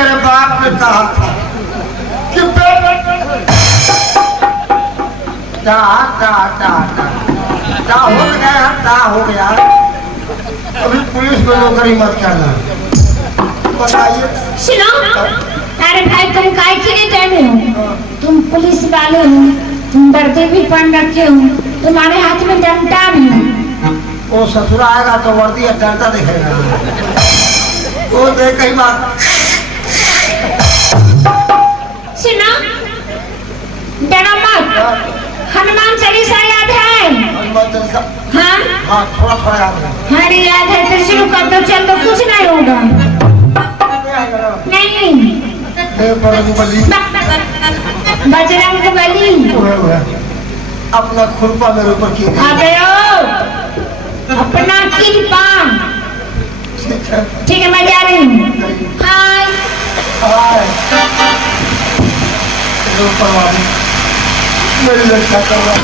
मेरे बाप ने कहा था कि हो गया अभी पुलिस को नौकरी मत करना। बताइए। सुनो, अरे भाई तुम काय के लिए डरे हो? तुम पुलिस वाले हो, तुम वर्दी भी पहन रखे हो, तुम्हारे हाथ में डंडा भी है। वो ससुर आएगा तो वर्दी या डंडा दिखेगा। वो देख कई बार। सुनो, डरो मत, हनुमान चालीसा याद है? हाँ हाँ थोड़ा थोड़ा याद है। हाँ याद है तो शुरू कर दो, चल तो कुछ नहीं होगा। नहीं बजरंग बली अपना खुरपा मेरे ऊपर की। अबे ओ अपना कृपा। ठीक है मैं जा रही हूँ। हाय मेरी रक्षा कर रहा।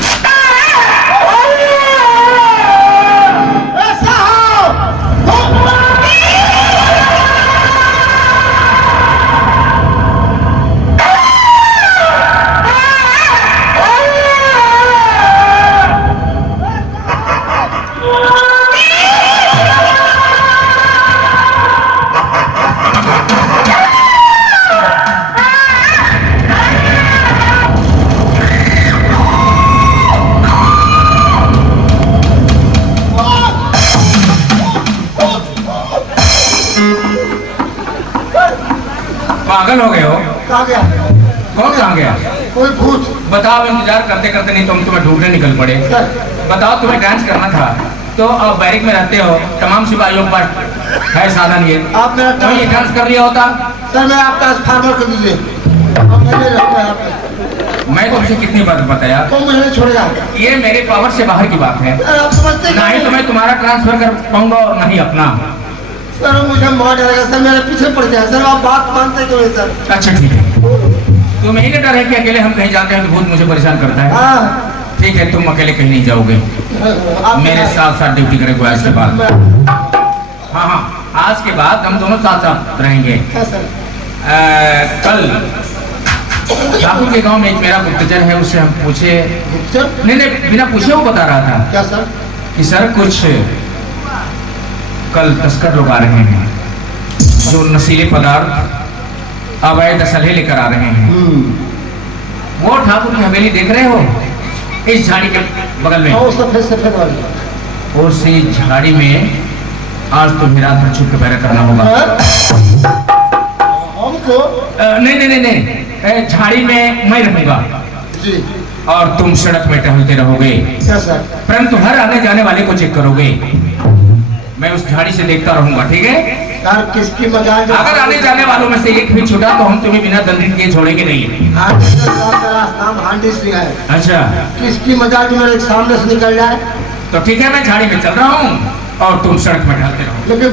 पागल हो गए हो? कहाँ गया? कौन कहाँ गया? कोई भूत। बताओ, इंतजार करते करते नहीं तो हम तुम्हें ढूंढने निकल पड़े। बताओ, तुम्हें डांस करना था तो अब बैरिक में रहते हो, तमाम सिपाहियों पर है साधन ये। आप मेरा तो ये डांस कर लिया होता। सर मैं आप ट्रांसफार्मर कर दीजिए। मैं तुमसे कितनी बार बताया? तो मुझे छोड़ेगा। ये मेरे पावर से बाहर की बात है। आप समझते नहीं तो मैं तुम्हारा ट्रांसफर कर पाऊंगा और नहीं अपना। सर मुझे मार डालेगा सर, मेरे पीछे पड़ जाए सर। आप बात मानते क्यों है सर? अच्छा ठीक है, तुम्हें ही डर है कि अकेले हम कहीं जाते हैं तो भूत मुझे परेशान करता है। हाँ ठीक है, तुम अकेले कहीं नहीं जाओगे, मेरे साथ साथ ड्यूटी करेंगे आज के बाद। हाँ हाँ, आज के बाद हम दोनों साथ साथ रहेंगे। कल ठाकुर के गांव में एक मेरा गुप्तचर है, उससे हम पूछे। नहीं बिना पूछे वो बता रहा था। क्या सर? कि सर कुछ कल तस्कर लोग आ रहे हैं जो नशीले पदार्थ अवैध असलहे लेकर आ रहे हैं। वो ठाकुर की हवेली देख रहे हो, इस झाड़ी के बगल में। सफेद वाली। उसी झाड़ी में आज तुम्हें रात भर छुप के पैरा करना होगा। हमको? नहीं, झाड़ी में मैं रहूंगा जी। और तुम सड़क में टहलते रहोगे। क्या सर? परंतु हर आने जाने वाले को चेक करोगे। मैं उस झाड़ी से देखता रहूंगा, ठीक है? सर किसकी मजाक? अगर आने जाने वालों में से एक भी छूटा तो हम तुम्हें बिना दंडित किए छोड़ेंगे नहीं। नाम हांडी सिंह है। अच्छा, किसकी मजाक मेरे सामने से निकल जाए तो ठीक है, मैं झाड़ी में चल रहा हूँ और तुम सड़क में टहलते रहो। लेकिन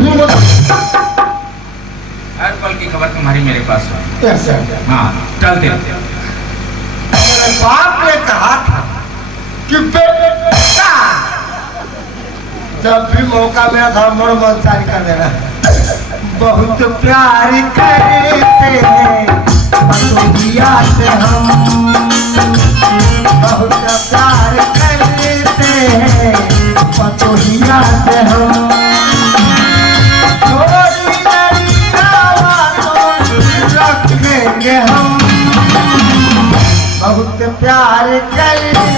हर पल की खबर तुम्हारी मेरे पास है। कैसे? हाँ, चलते। मेरे बाप ने कहा था कि बेटा जब भी मौका मिला था मोड़ जारी कर देना। बहुत प्यार करते हैं पतोहिया से हम, बहुत प्यार करते हैं पतोहिया से हम। रखेंगे हम बहुत प्यार करेंगे।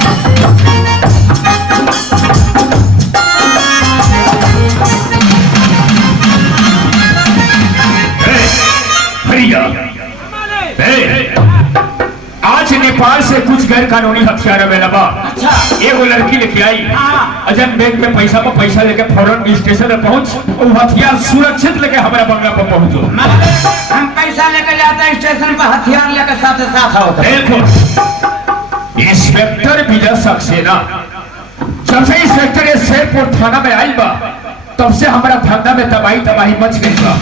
आज नेपाल से कुछ गैर कानूनी हथियार अवेलेबल। अच्छा। एगो लड़की लेके आई, अजन बैंक में पैसा लेके फौरन स्टेशन में पहुंच, वो हथियार सुरक्षित लेके हमारे बंगला पर पहुंचो। हम पैसा लेकर जाते हैं स्टेशन पर, हथियार लेकर साथ साथ आओ। देखो इंस्पेक्टर विजय सक्सेना जब से इंस्पेक्टर शेरपुर थाना में आई बा तब से हमारा धंधा में तबाही मच गई बा।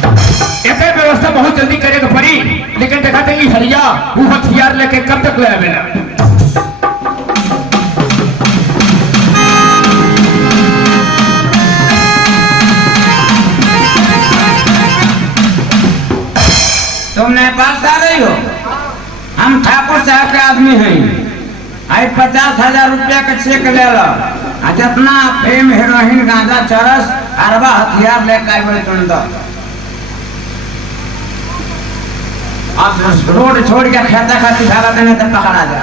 एक व्यवस्था बहुत जल्दी करे के पड़ी, लेकिन देखा थे हरिया वो हथियार लेके कब तक ले आवेला। तुमने 50,000 रुपया का चेक ले लो आ जितना फेम हेरोइन गांजा चरस अरबा हथियार ले के बोले तुम दो अब रोड छोड़ के खेता खाती भागा देने तो पकड़ा जा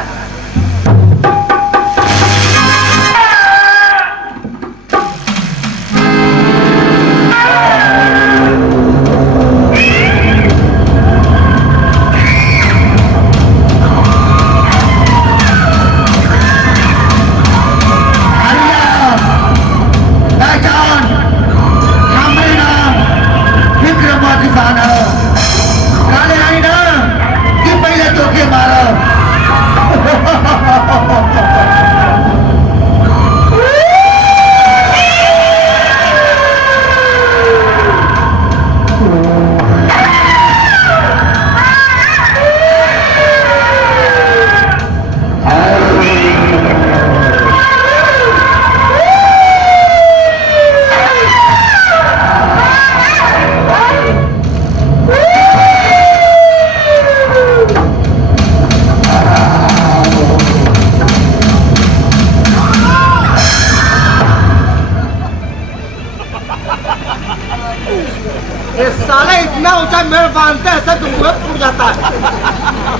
ये साला इतना ऊंचा मेड़ बांधते हैं सब मुँह फूट जाता है।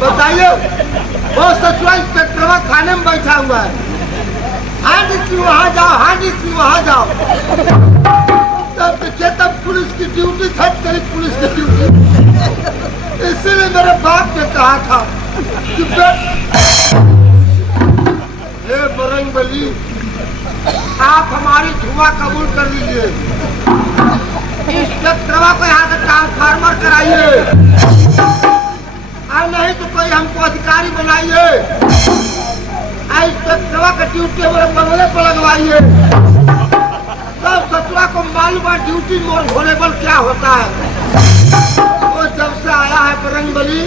बताइए वो ससुरा इंस्पेक्टर खाने में बैठा हुआ है, हाँ जी वहाँ जाओ, हाँ जी वहाँ जाओ। तब देखिए तब पुलिस की ड्यूटी छट करी, पुलिस की ड्यूटी। इसीलिए मेरे बाप ने कहा था कि हे बजरंगबली आप हमारी दुआ कबूल कर लीजिए, इस ट्रैक्टरवा को यहाँ से ट्रांसफार्मर कराइए और नहीं तो कोई हमको अधिकारी बनाइए, इस ट्रैक्टरवा का ड्यूटी हमारे बंगले पर लगवाइए। तब ससुरा को मालूम है ड्यूटी मोर होनेबल क्या होता है। वो जब से आया है बजरंगबली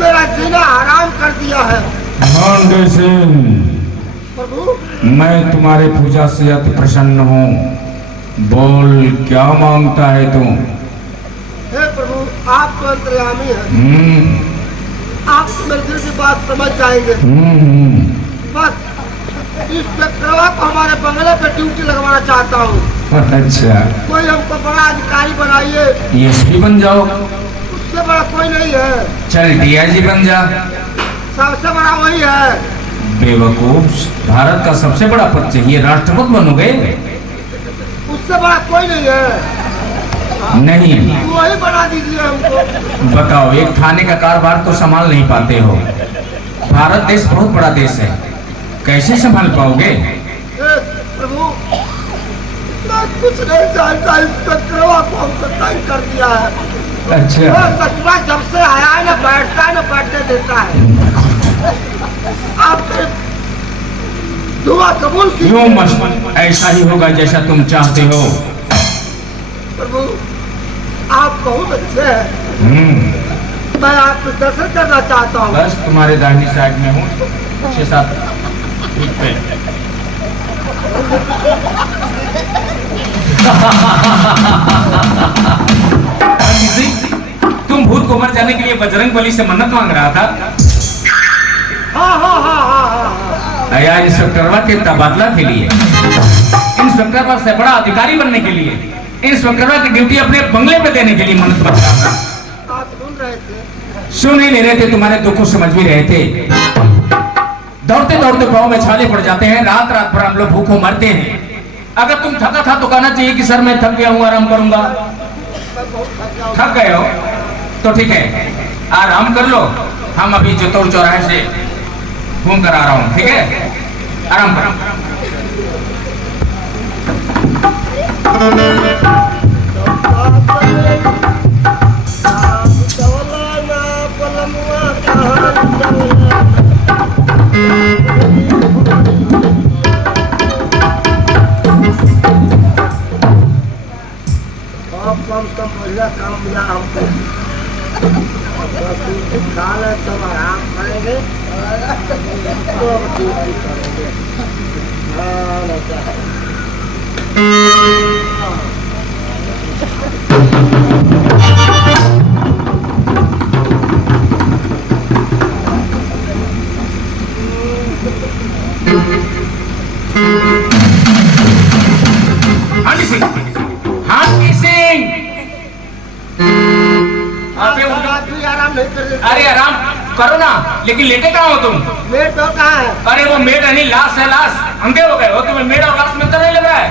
मेरा जीना हराम कर दिया है। भांडे सिंह, प्रभु मैं तुम्हारे पूजा से अति प्रसन्न हूँ। बोल क्या मांगता है तू? हे प्रभु आप तो अंतर्यामी हैं, आप मेरे दिल की बात समझ जाएंगे। बस इस ट्रैक्टरवा को हमारे बंगले पे ड्यूटी लगवाना चाहता हूँ। अच्छा, कोई हमको बड़ा अधिकारी बनाइए। एसपी बन जाओ। उससे बड़ा कोई नहीं है। चल डीआईजी बन जा। सबसे बड़ा वही है। बेवकूफ, भारत का सबसे बड़ा पद चाहिए, राष्ट्रपति बनोगे? उससे बड़ा कोई नहीं है। नहीं, वही बना दीजिए हमको। बताओ, एक थाने का कारोबार तो संभाल नहीं पाते हो। भारत देश बहुत बड़ा देश है, कैसे संभाल पाओगे? प्रभु मैं कुछ नहीं जानता, इंस्पेक्टरवा को हमको तंग कर दिया है। अच्छा, ससुरा जब से आया है ना बैठता है ना बैठने देता है। आप दुआ कबूल क्यों मत, ऐसा ही होगा जैसा तुम चाहते हो। प्रभु आप बहुत अच्छे हैं, मैं आपके दर्शन करना चाहता हूँ। बस तुम्हारे दाहिनी साइड में हूँ, 6-7 फीट पे। तुम भूत को मर जाने के लिए बजरंगबली से मन्नत मांग रहा था। नया इंस्पेक्टरवा के तबादला के लिए, इंस्पेक्टरवा से बड़ा अधिकारी बनने के लिए, इंस्पेक्टरवा की ड्यूटी अपने बंगले पे देने के लिए मन्नत मांग रहा था। आप सुन रहे थे? सुन ही नहीं रहे थे, तुम्हारे दुख को समझ भी रहे थे। दौड़ते दौड़ते पाँव में छाले पड़ जाते हैं, रात रात भर हम लोग भूखों मरते हैं। अगर तुम थका था तो कहना चाहिए कि सर मैं थक गया हूँ, आराम करूंगा। थक गए हो तो ठीक है, आराम कर लो। हम अभी जतौर चौराहे से घूम कर आ रहा हूँ, ठीक है? आराम करो। कम से कम बढ़िया काम मिला हमको। साल है तब आराम करेंगे तो ड्यूटी करेंगे। अरे आराम करो ना, लेकिन लेटे कहाँ हो तुम? मेट तो कहाँ है? अरे वो मेड नहीं, लाश है लाश। अंधे हो गए हो? तुम्हें मेड और लाश में तो नहीं लग रहा है?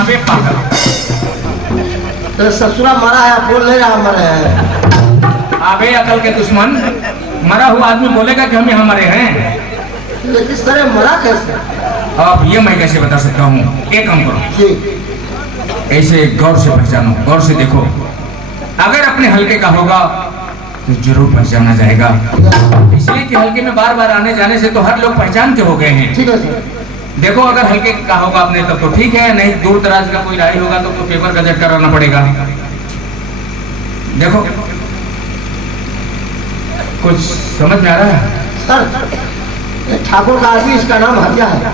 अबे पागल, तो ससुरा मरा है, बोल नहीं रहा मरे हैं। अबे अकल के दुश्मन, मरा हुआ आदमी बोलेगा कि हम यहाँ मरे हैं? लेकिन सर मरा कैसे? अब ये मैं कैसे बता सकता हूँ? एक काम करो, जी ऐसे गौर से पहचानो, गौर से देखो। अगर अपने हल्के का होगा तो जरूर पहचाना जाएगा, इसलिए कि हल्के में बार बार आने जाने से तो हर लोग पहचान के हो गए हैं। ठीक है सर। देखो, अगर हल्के का होगा अपने तब तो ठीक है, नहीं दूर दराज का कोई राही होगा तो पेपर गजट कराना पड़ेगा। देखो, कुछ समझ में आ रहा है? सर ये ठाकुर का आदमी, इसका नाम हरिया है,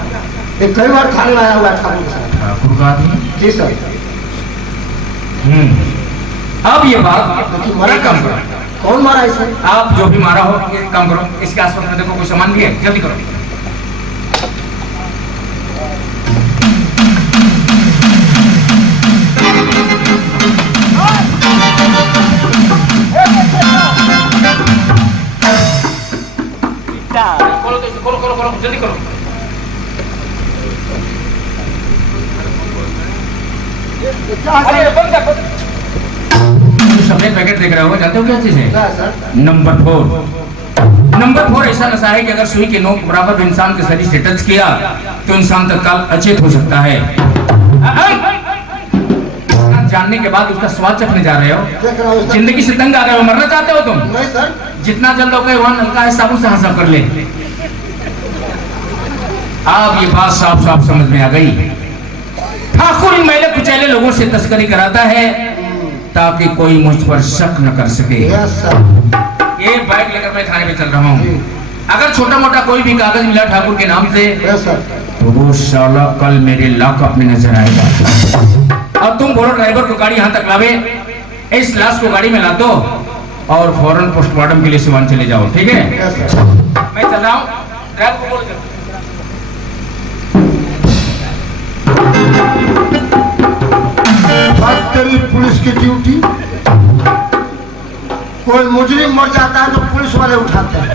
ये कई बार थाने में आया हुआ है ठाकुर के साथ। ठाकुर का आदमी? जी सर। अब ये बात, लेकिन मरा एक काम करो, कौन मारा इसे? आप जो भी मारा हो, ये काम करो, इसके आसपास में देखो कोई सामान भी है, जल्दी करो। खोलो तो, खोलो खोलो खोलो, जल्दी करो। अरे बंद कर, बंद। सफेद पैकेट देख रहे हो, जानते हो क्या चीज है? क्या सर? नंबर 4। नंबर 4 ऐसा नशा है कि अगर सुई के नोक बराबर इंसान के शरीर से टच किया तो इंसान तत्काल अचेत हो सकता है। जानने के बाद उसका स्वाद चखने जा रहे हो? देख रहा हूँ सर। जिंदगी से तंग आ गए हो, मरना चाहते हो तुम? नहीं सर। जितना जल्द हो गए वहां नलका है, साबुन से हाथ कर ले। अब ये बात साफ साफ समझ में आ गई। ठाकुर इन मैले कुचैले लोगों से तस्करी कराता है ताकि कोई मुझ पर शक न कर सके। Yes sir. ये बैग लेकर मैं थाने में चल रहा हूँ। अगर छोटा मोटा कोई भी कागज मिला ठाकुर के नाम से यस सर। तो वो साला कल मेरे लॉकअप में नजर आएगा। अब तुम बोलो ड्राइवर को गाड़ी यहाँ तक लावे, इस लाश को गाड़ी में ला दो और फौरन पोस्टमार्टम के लिए सिवान चले जाओ, ठीक है? Yes sir. मैं चल रहा हूँ, ड्राइवर को बोल दो। बात करी पुलिस की ड्यूटी। कोई मुजरिम मर जाता है तो पुलिस वाले उठाते हैं,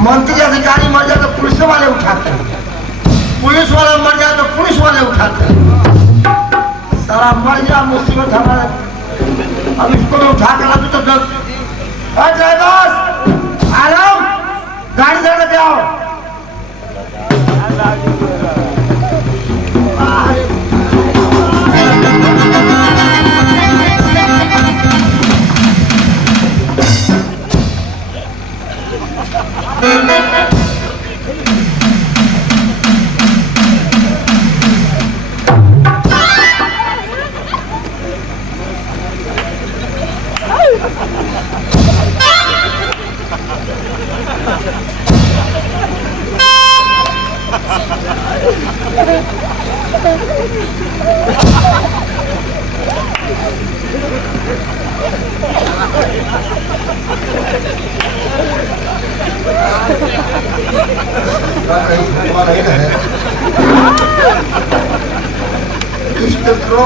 मंत्री अधिकारी मर जाए तो पुलिस वाले उठाते हैं, पुलिस वाला मर जाए तो पुलिस वाले उठाते हैं। सारा मर गया, मुसीबत हमारा। अब इसको भी उठा कर ला तो ड्राइवर आराम, गाड़ी से लेके आओ।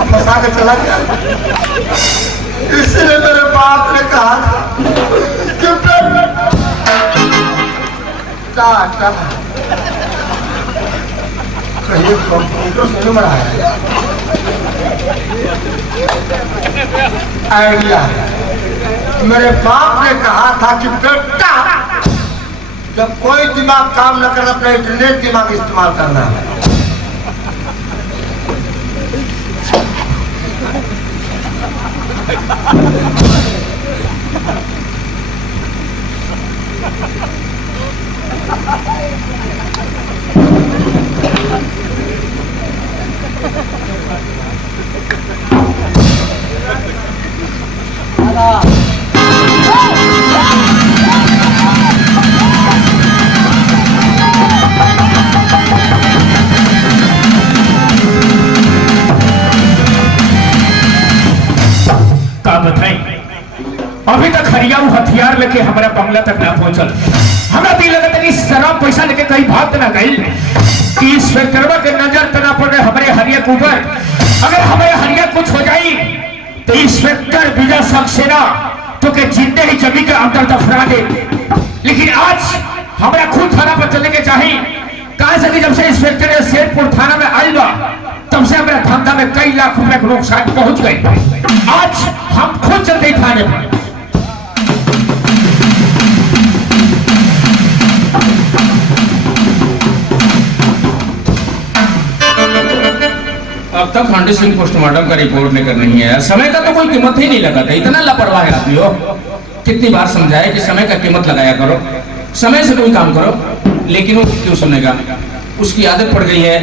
फंसा के चला गया। इसलिए मेरे बाप ने कहा था टाटा कहीं कंप्यूटर से नहीं बनाया आइडिया। मेरे बाप ने कहा था कि बेटा जब कोई दिमाग काम न करना, अपना इंटरनेट दिमाग इस्तेमाल करना है। अभी तक हरियाऊ हथियार लेके हमारा बंगला तक ना पहुंचल। हमारा दिल लगता कि शराब पैसा लेके कहीं भाग ना गई कि इंस्पेक्टरवा के नजर तना पड़ रहे हमारे हरिया के ऊपर। अगर हमारे हरिया कुछ हो जाई तो इंस्पेक्टर विजय सक्सेना तो के जिंदे ही जमीन के अंदर दफना दे। लेकिन आज हमारा खुद थाना पर चले के चाहिए। कहा से कि जब से इंस्पेक्टर ने शेरपुर थाना में आई बा तब से हमारे धंधा में कई लाख रुपए का नुकसान पहुंच गए। आज हम खुद चलते थाने पर। अब तक हांडी सिंह पोस्टमार्टम का रिपोर्ट लेकर नहीं आया। समय का तो कोई कीमत ही नहीं लगाता। इतना लापरवाह आदमी हो। कितनी बार समझाया कि समय का कीमत लगाया करो, समय से कोई काम करो, लेकिन वो क्यों सुनेगा। उसकी आदत पड़ गई है।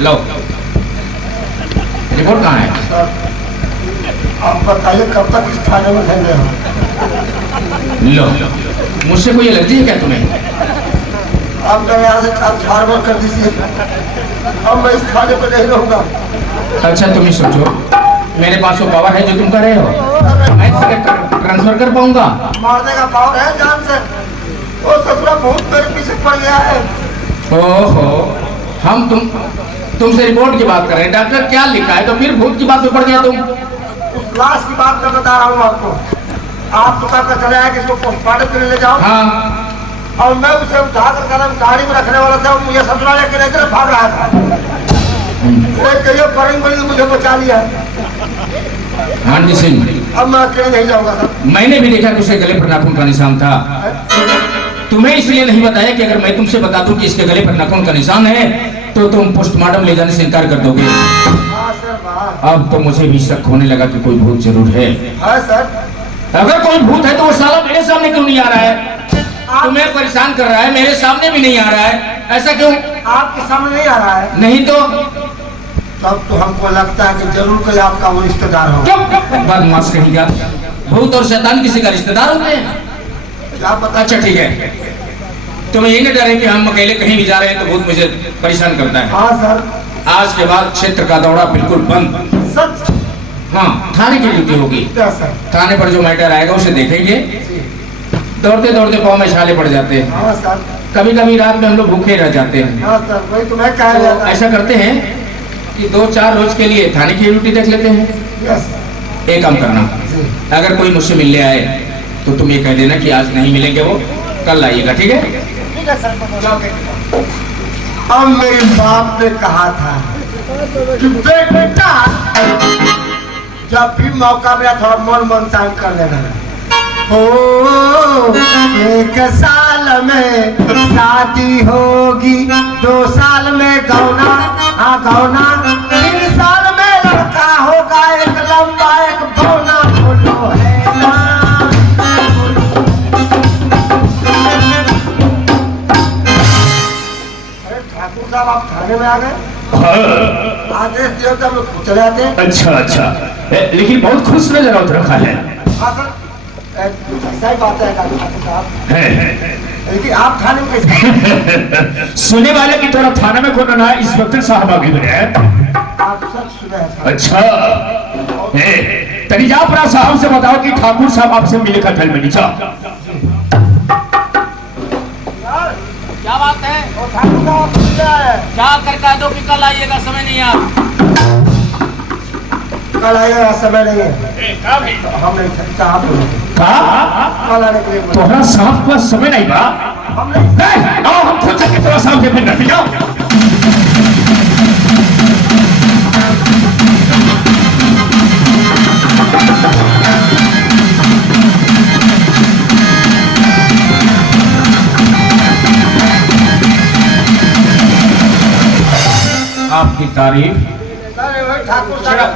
लो रिपोर्ट कहाँ है? आप बताइए कब तक इस थाने में रहेंगे हम? लो मुझसे कोई एलर्जी है क्या तुम्हें? आप मेरे यहाँ से ट्रांसफार्मर कर दीजिए। अब मैं इस थाने पर नहीं रहूँगा। अच्छा तुम ही सोचो, मेरे पास वो पावर है जो तुम कर रहे हो। मैं ट्रांसफर कर पाऊंगा? मारने का पावर है जान से। वो ससुरा बहुत मेरे पीछे पड़ गया है। ओहो, हम तुमसे रिपोर्ट की बात कर रहे हैं। डॉक्टर क्या लिखा है तो फिर भूत की बात में पड़ गया तुम। उस लाश की बात मैं बता रहा हूँ आपको। आप पता कर चले आए कि इसको पोस्टमार्टम के लिए ले जाओ। हाँ और मैं उसे उठा कर गाड़ी में रखने वाला था। मुझे ससुरा लेकर लेकर भाग रहा था। मुझे बचा लिया। हांडी सिंह, अब मैं अकेले नहीं जाऊंगा सर। मैंने भी देखा कि उसके गले पर नाखून का निशान था। तुम्हें इसलिए नहीं बताया कि अगर मैं तुमसे बता दूं कि इसके गले पर नाखून का निशान है तो तुम पोस्टमार्टम ले जाने से इनकार कर दोगे। हाँ सर, वाह। अब तो मुझे भी शक होने लगा कि कोई भूत जरूर है। हाँ सर। अगर कोई भूत है तो वो साला मेरे सामने क्यों नहीं आ रहा है? तुम्हें परेशान कर रहा है, मेरे सामने भी नहीं आ रहा है। ऐसा क्यों? आपके सामने नहीं आ रहा है? नहीं तो तब तो हमको लगता है कि जरूर कोई आपका वो रिश्तेदार होगा। बदमाश कहेगा। भूत और शैतान किसी का रिश्तेदार होते हैं? क्या पता। अच्छा ठीक है, तुम्हें यही नहीं डर है कि हम अकेले कहीं भी जा रहे हैं तो भूत मुझे परेशान करता है। हाँ सर। आज के बाद क्षेत्र का दौरा बिल्कुल बंद। सच? हाँ, थाने की ड्यूटी होगी। क्या सर? थाने पर जो मैटर आएगा उसे देखेंगे। दौड़ते दौड़ते पाँव में छाले पड़ जाते हैं। हाँ सर। कभी कभी रात में हम लोग भूखे रह जाते हैं। हाँ सर, वही तो मैं कह रहा तो था। ऐसा करते हैं कि 2-4 रोज के लिए थाने की ड्यूटी देख लेते हैं। यस। एक काम करना, जी। अगर कोई मुझसे मिलने आए तो तुम ये कह देना कि आज नहीं मिलेंगे, वो कल आइएगा। ठीक है? ठीक है सर, अब मेरे बाप ने कहा था कि बेटा जब भी मौका मिला थोड़ा मन शांत कर लेना। ओ 1 साल में शादी होगी, 2 साल में गौना, हाँ गौना, 3 साल में लड़का होगा, एक लंबा एक बौना। बोलो है ना? अरे ठाकुर साहब, आप थाने में आ गए? आदेश दिया तो हम लोग चले आते हैं। अच्छा अच्छा, लेकिन बहुत खुश नजर आउट रखा है। हाँ सर, ऐसा ही बात है ठाकुर साहब। है। लेकिन आप थाने में कैसे? सुने वाले की थोड़ा थाना में कौन नया इंस्पेक्टर साहब आगे बढ़े हैं। आप सच सुने हैं सर। अच्छा, तरीजापुरा साहब से बताओ कि ठाकुर साहब आपसे मिले का थल में नीचा। क्या बात है? और ठाकुर साहब क्या है? क्या कर कह दो कि कल आइएगा, समय नहीं आप। कल आएगा, समय नहीं है। हम नहीं सकते, आप बोलेंगे कल आने के लिए बोले। तोहरा साहब का समय नहीं बा। हम नहीं। आओ हम खुद जाके तोहरा साहब के फिर जाओ। आपकी तारीफ। सर वही ठाकुर साहब।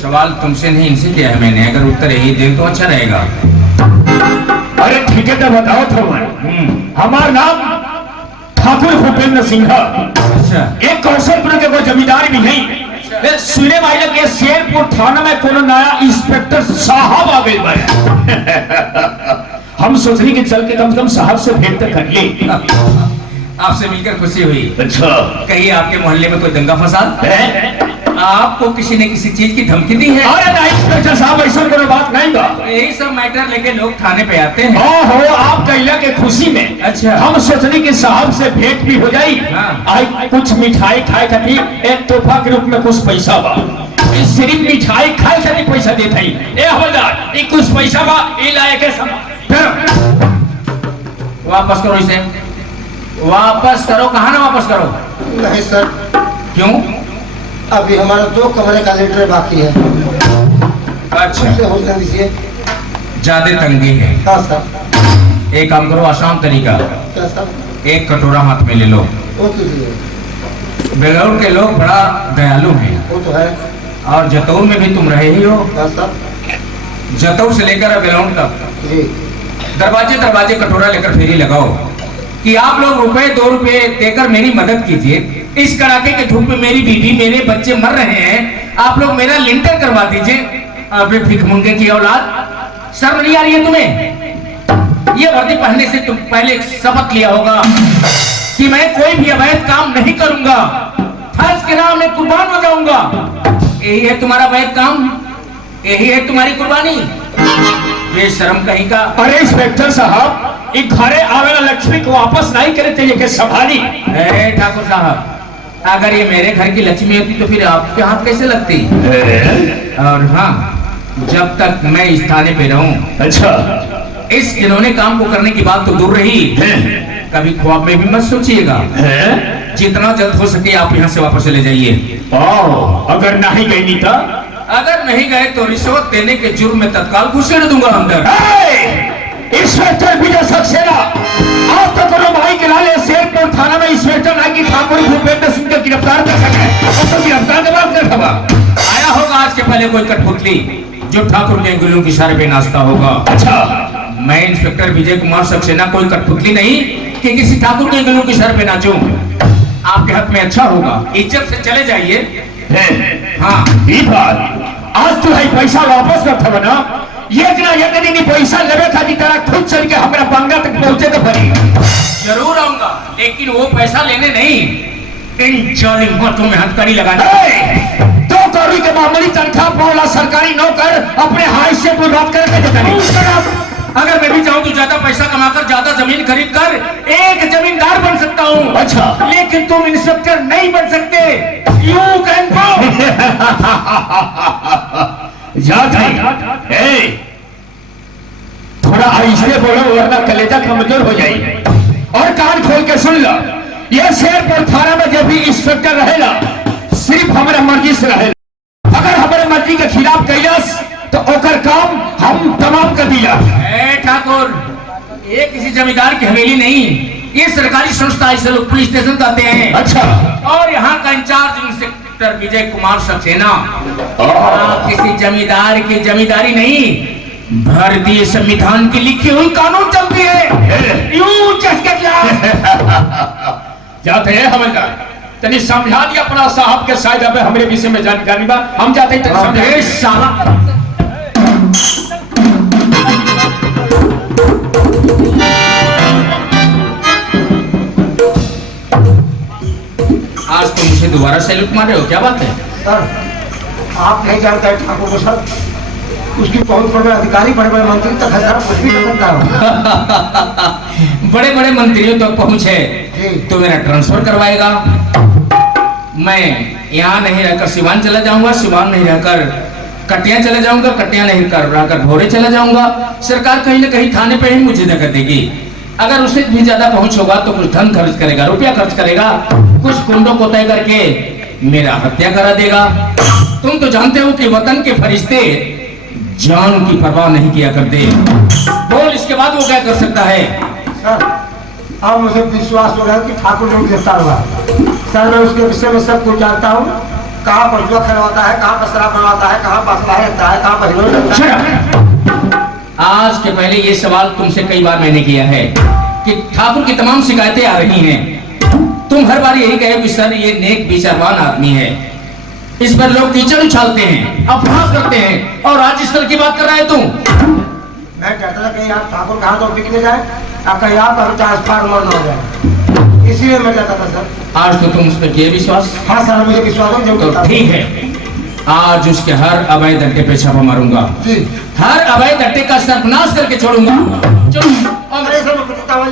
सवाल तुमसे नहीं, इनसे किया है मैंने। अगर उत्तर यही दे तो अच्छा रहेगा। अरे ठीक है, तो बताओ थोड़ा। हमारा नाम ठाकुर भूपेंद्र सिंह। अच्छा, एक कौशलपुर के कोई जमींदार भी नहीं। सुने वाले के शेरपुर थाना में कोनो नया इंस्पेक्टर साहब आ गए। हम सोच रही कि चल के कम से कम साहब से भेंट कर ले। आपसे मिलकर खुशी हुई। अच्छा, कहीं आपके मोहल्ले में कोई दंगा फसाद? आपको किसी ने किसी चीज की धमकी दी है? अरे नहीं इंस्पेक्टर साहब, ऐसा कोई बात नहीं बा। यही सब मैटर लेके लोग थाने पे आते हैं। ओहो, आप कैला के खुशी में अच्छा। हम सोचनी कि साहब से भेंट भी हो जाई। हाँ। आई कुछ मिठाई खाए खातिर एक तोहफा के रूप में कुछ पैसा बा। ई सिर्फ मिठाई खाए खातिर पैसा देत हई। ए हवलदार, ई कुछ पैसा बा, ई लाए के फिर वापस करो इसे, वापस करो। कहाँ ना वापस करो? नहीं सर, क्यों? अभी हमारा 2 कमरे का लेटर बाकी है, अच्छा, उससे होने दीजिए। ज्यादा तंगी है। हाँ सर। एक काम करो, आसान तरीका, क्या सर? एक कटोरा हाथ में ले लो। वो कीजिए। बेंगलुरु के लोग बड़ा दयालु हैं, वो तो है। और जतौर में भी तुम रहे ही हो। हाँ सर। जतौर से लेकर बेंगलुरु तक जी। दरवाजे दरवाजे कटोरा लेकर फेरी लगाओ कि आप लोग रुपए 2 रुपए देकर मेरी मदद कीजिए। इस कड़ाके के धूप में मेरी बीवी मेरे बच्चे मर रहे हैं, आप लोग मेरा लिंटर करवा दीजिए। अबे भिखमंगे की औलाद, शर्म नहीं आ रही है तुम्हें? ये वर्दी पहनने से तुम पहले शपथ लिया होगा कि मैं कोई भी अवैध काम नहीं करूंगा, फर्ज के नाम में कुर्बान हो जाऊंगा। यही है तुम्हारा अवैध काम? यही है तुम्हारी कुर्बानी? बेशरम कहीं का। अरे इंस्पेक्टर साहब, ई घरे आवेला लक्ष्मी को वापस नहीं करे ते के संभाली। ए ठाकुर साहब, अगर ये मेरे घर की लक्ष्मी होती तो फिर आपके हाथ कैसे लगती? और हाँ, जब तक मैं इस थाने पे रहूं, अच्छा, इस घिनौने काम को करने की बात तो दूर रही, कभी ख्वाब में भी मत सोचिएगा। जितना जल्द हो सके आप यहाँ से वापस चले जाइए। अगर नहीं गई नीता, अगर नहीं गए तो रिश्वत देने के जुर्म में तत्काल घुसेड़ दूंगा अंदर। इंस्पेक्टर विजय सक्सेना, आप तो करो भाई के लाले शेरपुर थाना में इंस्पेक्टर नागी ठाकुर भूपेंद्र सिंह को गिरफ्तार कर सके, और तो गिरफ्तार के बाद कर आया होगा आज के पहले कोई कठपुतली जो ठाकुर के गुलों की इशारे पे नाचता होगा। अच्छा, मैं इंस्पेक्टर विजय कुमार सक्सेना कोई कठपुतली नहीं कि किसी ठाकुर के गुलों की इशारे पे नाचूं। आपके हाथ में अच्छा होगा, इज्जत से चले जाइए। हाँ, ये बात आज तू है पैसा वापस कर था ना, एक दिन पैसा लेवे खातिर तेरा खुद चल के हमारा बंगा तक पहुंचे तो पड़ी। जरूर आऊंगा, लेकिन वो पैसा लेने नहीं, इन जालिम हाथों में हथकड़ी लगाने। 2 करोड़ के मामूली तनख्वाह पावला सरकारी नौकर अपने हाथ से कोई बात करके अगर मैं भी चाहूँ तो ज्यादा पैसा कमाकर ज्यादा जमीन खरीद कर एक जमींदार बन सकता हूँ। अच्छा, लेकिन तुम इंस्पेक्टर नहीं बन सकते। यू कैन थोड़ा ऐसे बोलो वरना कलेजा कमजोर हो जाए। और कान खोल के सुन लो, ये शेरपुर थाना में जब भी इंस्पेक्टर रहेगा सिर्फ हमारे मर्जी से रहेगा। अगर हमारे मर्जी के खिलाफ कैलाश तो ओकर काम हम तमाम कर दिया। ठाकुर, ये किसी जमींदार की हवेली नहीं, ये सरकारी संस्था, इसे लोग पुलिस स्टेशन कहते हैं। अच्छा, और यहाँ का इंचार्ज इंस्पेक्टर विजय कुमार सक्सेना। किसी जमींदार की जमींदारी नहीं, भारतीय संविधान की लिखी हुई कानून चलती है। यूं चस्के जाते हैं हवलदार, तनी समझा दिया अपना साहब के शायद अब हमारे विषय में जानकारी बा, हम जाते हैं तनी समझा। साला आज तो मुझे दोबारा सैल्यूट मारे हो, क्या बात है? सर, आप नहीं जानते हैं ठाकुर को सर, उसकी पहुंच पर अधिकारी बड़े बड़े मंत्री तक है सर, कुछ भी कर सकता हूँ। बड़े बड़े मंत्रियों तक पहुंचे तो मेरा ट्रांसफर करवाएगा। मैं यहाँ नहीं रहकर सिवान चला जाऊंगा, सिवान नहीं रहकर कटिया चले जाऊंगा, कटिया नहीं रहकर भोरे चला जाऊंगा। सरकार कहीं ना कहीं थाने पे ही मुझे जगह देगी। अगर उससे भी ज्यादा पहुंच होगा तो कुछ धन खर्च करेगा, रुपया खर्च करेगा, कुछ कुंडों को तय करके मेरा हत्या करा देगा। तुम तो जानते हो कि वतन के फरिश्ते जान की परवाह नहीं किया करते। बोल, इसके बाद वो क्या कर सकता है? सर, अब मुझे विश्वास हो रहा है कि ठाकुर ने गिरफ्तार हुआ। सर, मैं उसके विषय में सब कुछ जानता हूँ, कहाँ पर जुआ खेलवाता है, कहाँ पर शराब बनवाता है, कहाँ पर रखता है, कहाँ पर हिरोइन रखता है। आज के पहले ये सवाल तुमसे कई बार मैंने किया है कि ठाकुर की तमाम शिकायतें आ रही हैं। तुम हर बार यही कहे कि सर ये नेक विचारवान आदमी है, इस पर लोग कीचड़ उछालते हैं, अफवाह करते हैं, और आज इस तरह की बात कर रहा है तुम। मैं कहता था कहीं आप ठाकुर कहाँ तो बिकने जाए, आप कहीं आप ट्रांसफार्मर न हो जाए, इसीलिए मैं कहता था सर। आज तो तुम उस पर किए विश्वास? हाँ सर, मुझे विश्वास है। तो ठीक है, आज उसके हर अवैध अड्डे पे छापा मारूंगा, जी हर अवैध अड्डे का सर्वनाश करके छोड़ूंगा। चलो अंग्रेज में बताता हूँ।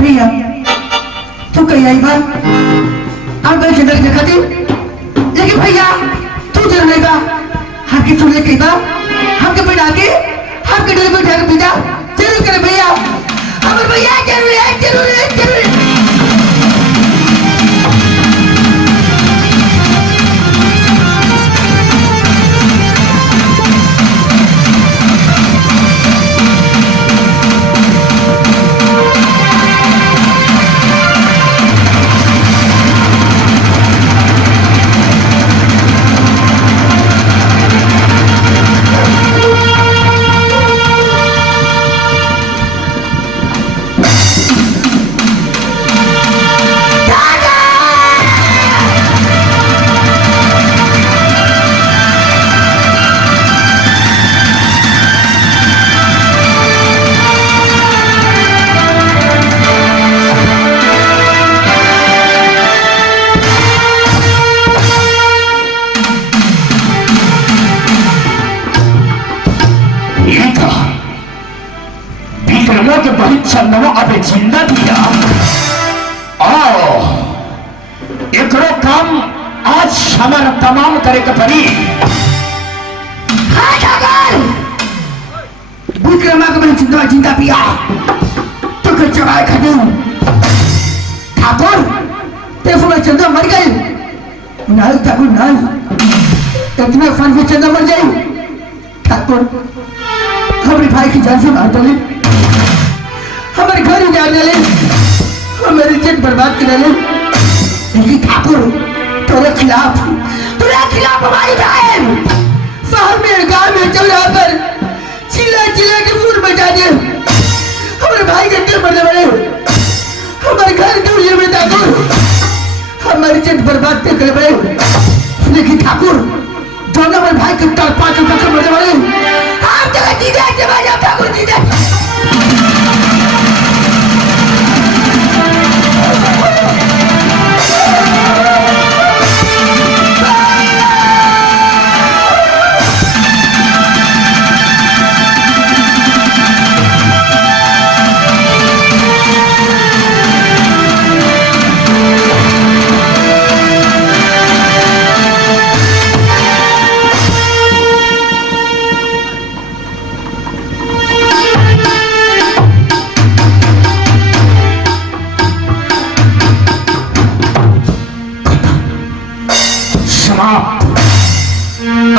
भैया तू कही आई बात और मैं किधर देखा थी, लेकिन भैया तू जरूर नहीं बा हमके तू ले कही बा हमके बैठा के हमके डर बैठा के पिता जरूर करे भैया, अमर भैया जरूर है जरूर है जरूर है। के बहुत चंदनो अबे जिंदा दिया आओ एकरो काम आज हमारा तमाम करे के पड़ी। हाँ ठाकर विक्रमा को मैंने जिंदा जिंदा पिया तो कुछ जगह खड़ी ठाकुर तेरे में चंदा मर गई नाल ठाकुर नाल इतने फन में चंदा मर जाए ठाकुर हमारे भाई की जान से मार डाले हमारे घर उजाड़ डाले हमारी इज्जत बर्बाद कर डाले लेकिन ठाकुर तेरे खिलाफ हमारी बहन शहर में गांव में चौराहा पर चिल्ला चिल्ला के फूल बचा दे हमारे भाई के दिल मरने वाले हमारे घर दूर में ठाकुर हमारी इज्जत बर्बाद कर बड़े लेकिन ठाकुर जो हमारे भाई के तड़पा के पकड़ मरने वाले आप जगह जीते जब ठाकुर जीते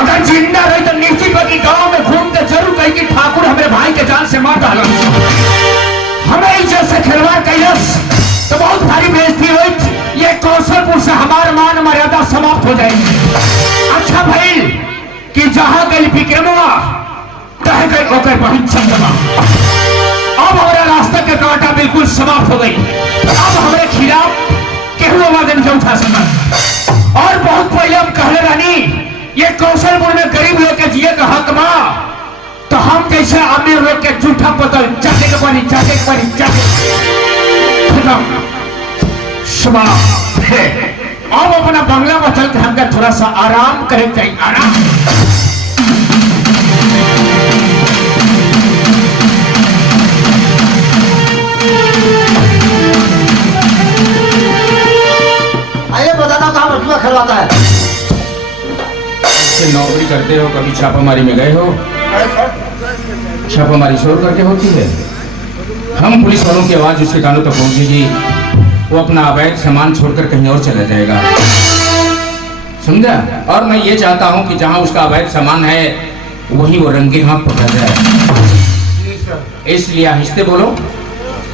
अगर जिंदा रही तो निश्चित बगी गांव में घूम के जरूर कही कि ठाकुर हमारे भाई के जान से मार डाला हमें इज्जत से खिलवाड़ कैलस तो बहुत भारी बेइज्जती हुई। ये कौशलपुर से हमार मान मर्यादा समाप्त हो जाएगी। अच्छा भाई कि जहां गई विक्रमवा कहे गई ओकर बहन चंद्रमा अब हमारा रास्ता के कांटा बिल्कुल समाप्त हो गई। अब हमारे खिलाफ केहू आवाज नहीं उठा सकता। और बहुत पहले हम कहले रानी ये कौशलपुर में गरीब लोग के जिए का हक मां तो हम कैसे अमीर लोग के झूठा बदल चाटे के पानी अब अपना बंगला में चल के हमको थोड़ा सा आराम करे चाहिए। आराम आइए बताता हूँ कहाँ मछुआ खिलवाता है। नौकरी करते हो कभी छापामारी में गए हो? छापामारी शोर करके होती है। हम पुलिस वालों की आवाज उसके कानों तक पहुंचेगी वो अपना अवैध सामान छोड़कर कहीं और चला जाएगा, समझा? और मैं ये चाहता हूं कि जहां उसका अवैध सामान है वहीं वो रंगे हाथ पकड़ा जाए। इसलिए आहिस्ते बोलो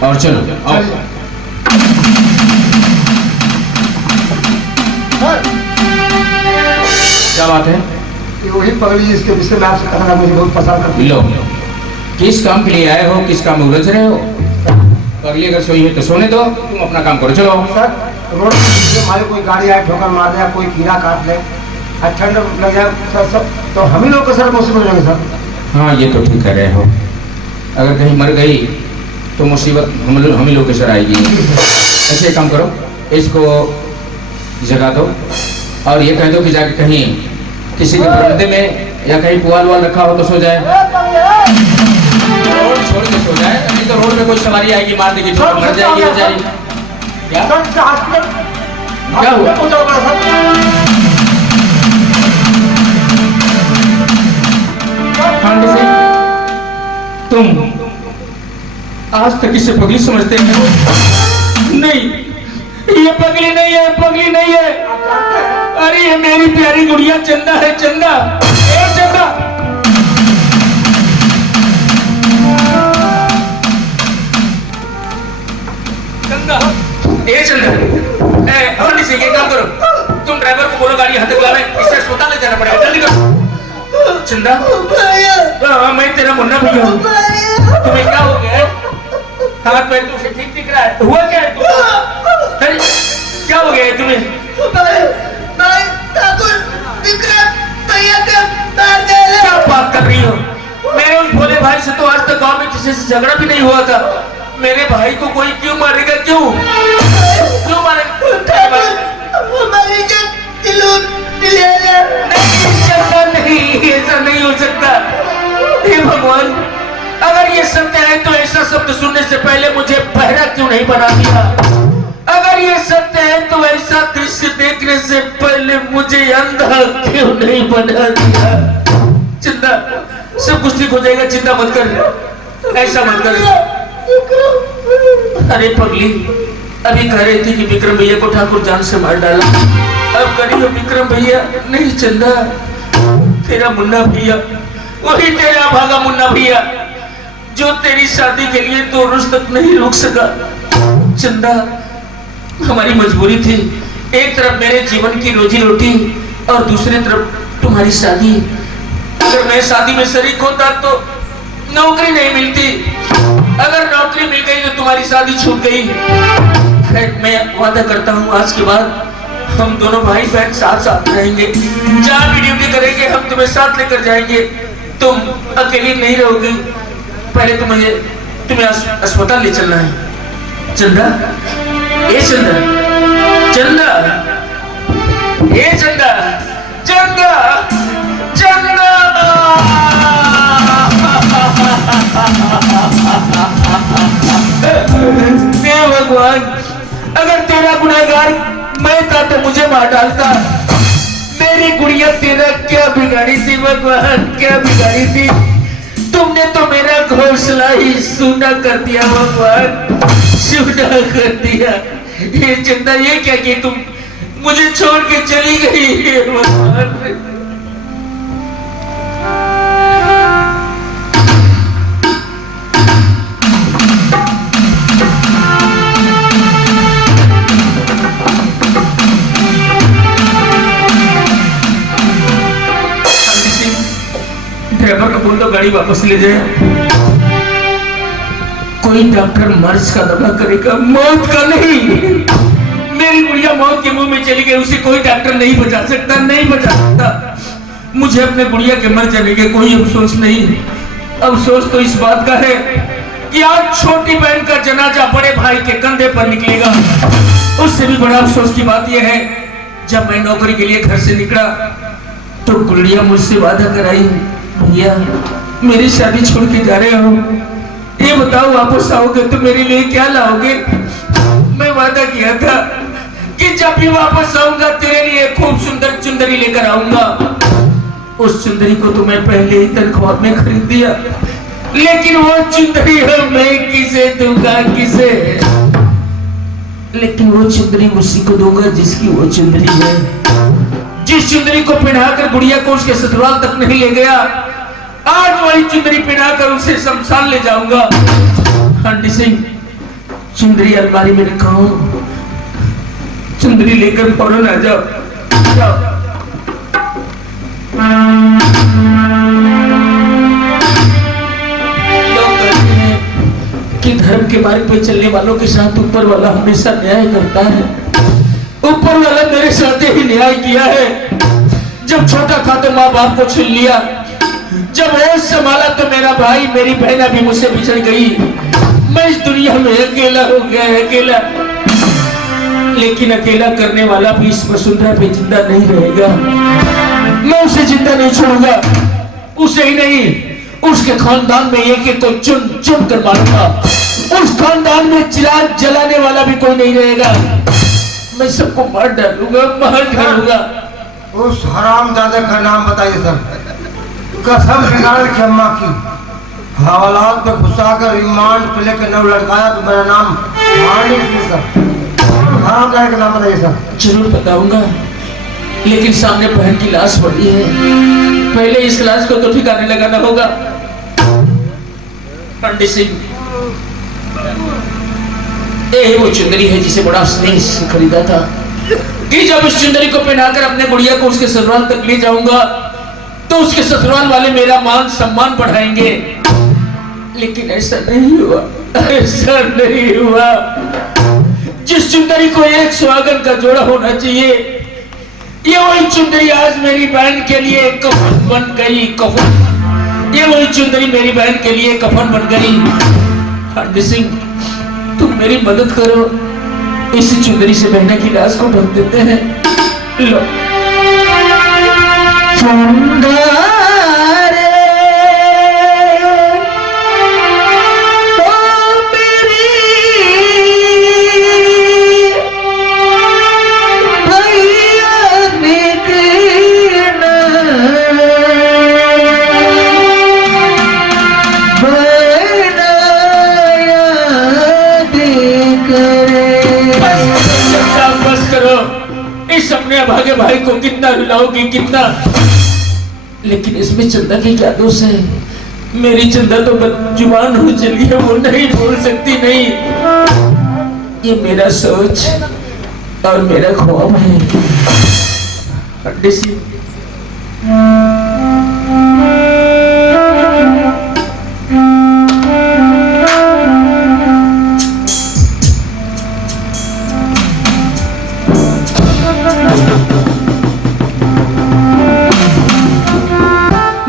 और चलो आओ। क्या बात है? कि वही पगड़ी इसके विषय में आपसे कहना मुझे बहुत पसंद करती है। लो किस काम के लिए आए हो, किस काम में उलझ रहे हो? पगली अगर सोई है तो सोने दो, तुम अपना काम करो। चलो सर रोड पर हमारे कोई गाड़ी आए ठोकर मार दे, कोई कीड़ा काट ले ठंड लग जाए सर तो हम ही लोग का सर मुसीबत हो जाएंगे सर। हाँ ये तो ठीक कह रहे हो, अगर कहीं मर गई तो मुसीबत हम ही लोग के सर आएगी। ऐसे काम करो, इसको जगा दो और ये कह दो कि जाके कहीं किसी के बरामदे में या कहीं पुआल वाल रखा हो तो सो जाए, रोड छोड़ के सो जाए, नहीं तो रोड में कोई सवारी आएगी मार देगी तो मर जाएगी बेचारी। क्या क्या हुआ? पांडे सिंह, तुम आज तक इसे पगली समझते हो? नहीं, ये पगली नहीं है, पगली नहीं है। अरे ये मेरी प्यारी गुड़िया चंदा है, चंदा। ए चंदा, चंदा, ए चंदा, ए पांडे सिंह एक काम करो, तुम ड्राइवर को बोलो गाड़ी यहाँ तक लावे, इसे अस्पताल ले जाना पड़ेगा, जल्दी करो। चंदा, हाँ मैं तेरा मुन्ना भैया हूँ। तुम्हें क्या हो गया? हाथ पैर तुमसे ठीक दिख रहा है, हुआ क्या है तुम्हें? क्या हो गया है तुम्हें? क्या बात कर रही हो? मेरे उस भोले भाई से तो आज तक गांव में किसी से झगड़ा भी नहीं हुआ था। मेरे भाई को कोई क्यों मारेगा? क्यों क्यों मारेगा? नहीं, ऐसा नहीं हो सकता। हे भगवान, अगर ये सत्य है तो ऐसा शब्द सुनने से पहले मुझे बहरा क्यों नहीं बना दिया? अगर ये सत्य है तो ऐसा दृश्य देखने से पहले मुझे अंधा क्यों नहीं बना दिया? चिंता, सब कुछ ठीक हो जाएगा, चिंता मत कर, ऐसा मत कर। अरे पगली, अभी कह रही थी कि विक्रम भैया को ठाकुर जान से मार डाला, अब करी हो विक्रम भैया? नहीं चंदा, तेरा मुन्ना भैया, वही तेरा भागा मुन्ना भैया जो तेरी शादी के लिए 2 रोज तक नहीं रुक सका। चंदा, हमारी मजबूरी थी, एक तरफ मेरे जीवन की रोजी रोटी और दूसरी तरफ तुम्हारी शादी। अगर मैं शादी में शरीक होता तो नौकरी नहीं मिलती, अगर नौकरी मिल गई तो तुम्हारी शादी छूट गई। मैं वादा करता हूँ आज के बाद हम दोनों भाई बहन साथ साथ रहेंगे, जहाँ भी ड्यूटी करेंगे हम तुम्हें साथ लेकर जाएंगे, तुम अकेली नहीं रहोगी। पहले तो तुम्हें अस्पताल ले चलना है। चंदा, ए चंदा, चंदा, ए चंदा, चंदा, चंदा। हे भगवान, अगर तेरा गुनहगार मैं था तो मुझे मार डालता। मेरी गुड़िया तेरा क्या बिगाड़ी थी भगवान, क्या बिगाड़ी थी? तुमने तो मेरा घोंसला ही सूना कर दिया भगवान, सूना कर दिया। ये चंदा, ये क्या कि तुम मुझे छोड़ के चली गई भगवान। ड्राइवर को बोल दो गाड़ी वापस ले जाए। कोई डॉक्टर मर्ज का दवा करेगा, मौत का नहीं। मेरी गुड़िया मौत के मुंह में चली गई, उसे कोई डॉक्टर नहीं बचा सकता, नहीं बचा सकता। मुझे अपने गुड़िया के मर जाने के कोई अफसोस नहीं। अफसोस तो इस बात का है कि आज छोटी बहन का जनाजा बड़े भाई के कंधे पर निकलेगा। उससे भी बड़ा अफसोस की बात यह है, जब मैं नौकरी के लिए घर से निकला तो गुड़िया मुझसे वादा कराई, भैया मेरी शादी छोड़ के जा रहे हो, ये बताओ वापस आओगे तो मेरे लिए क्या लाओगे? मैं वादा किया था कि जब भी वापस आऊंगा तेरे लिए खूब सुंदर चुंदरी लेकर आऊंगा। उस चुंदरी को तो मैं पहले ही तनख्वाह में खरीद दिया, लेकिन वो चुंदरी मैं किसे दूंगा, किसे? लेकिन वो चुंदरी उसी को दूंगा जिसकी वो चुंदरी है। जिस चुंदरी को पहनाकर गुड़िया को उसके ससुराल तक नहीं ले गया, आज वही चुंदरी पहनाकर उसे शमशान ले जाऊंगा। आंटी सिंह, चुंदरी अलमारी में रखा हूं, चुंदरी लेकर फौरन आ जाओ, जाओ। लोग कहते हैं कि धर्म के मार्ग पर चलने वालों के साथ ऊपर वाला हमेशा न्याय करता है। ऊपर वाला मेरे साथ ही न्याय किया है। जब छोटा था तो माँ बाप को छीन लिया, जब होश संभाला तो मेरा भाई मेरी बहना भी मुझसे बिछड़ गई। मैं इस दुनिया में अकेला हो गया, अकेला। लेकिन अकेला करने वाला भी इस वसुंधरा पे जिंदा नहीं रहेगा। मैं उसे जिंदा नहीं छोड़ूंगा। उसे ही नहीं, उसके खानदान में एक एक को चुन चुन कर मारूंगा। उस खानदान में चिराग जलाने वाला भी कोई नहीं रहेगा। मैं सबको मार डालूंगा, मार डालूंगा। उस हरामजादे का नाम बताइए सर। कसम खिलाने की अम्मा की हवालात में घुसाकर रिमांड पे लेकर न लटकाया तो मेरा नाम सर। हरामजादे का नाम बताइए सर। जरूर बताऊंगा, लेकिन सामने बहन की लाश पड़ी है। पहले इस लाश को तो ठिकाने लगाना होगा। पंडित सिंह, ये वो चुंदरी है जिसे बड़ा स्नेह से खरीदा था कि जब उस चुंदरी को पहनाकर अपने गुड़िया को उसके ससुराल तक ले जाऊंगा तो उसके ससुराल वाले मेरा मान सम्मान बढ़ाएंगे। लेकिन ऐसा नहीं हुआ, ऐसा नहीं हुआ। जिस चुंदरी को एक सुहागन का जोड़ा होना चाहिए, ये वही चुंदरी आज मेरी बहन के लिए कफन बन गई। कफन, ये वही चुंदरी मेरी बहन के लिए कफन बन गई। पंडित सिंह, तुम मेरी मदद करो, इस चुंदरी से बहना की लाश को ढक देते हैं। लो। अपने भागे भाई को कितना रुलाओगी, कितना। लेकिन इसमें चंदा की क्या दोष है? मेरी चंदा तो जुबान हो चली है, वो नहीं बोल सकती। नहीं, ये मेरा सोच और मेरा ख्वाब है।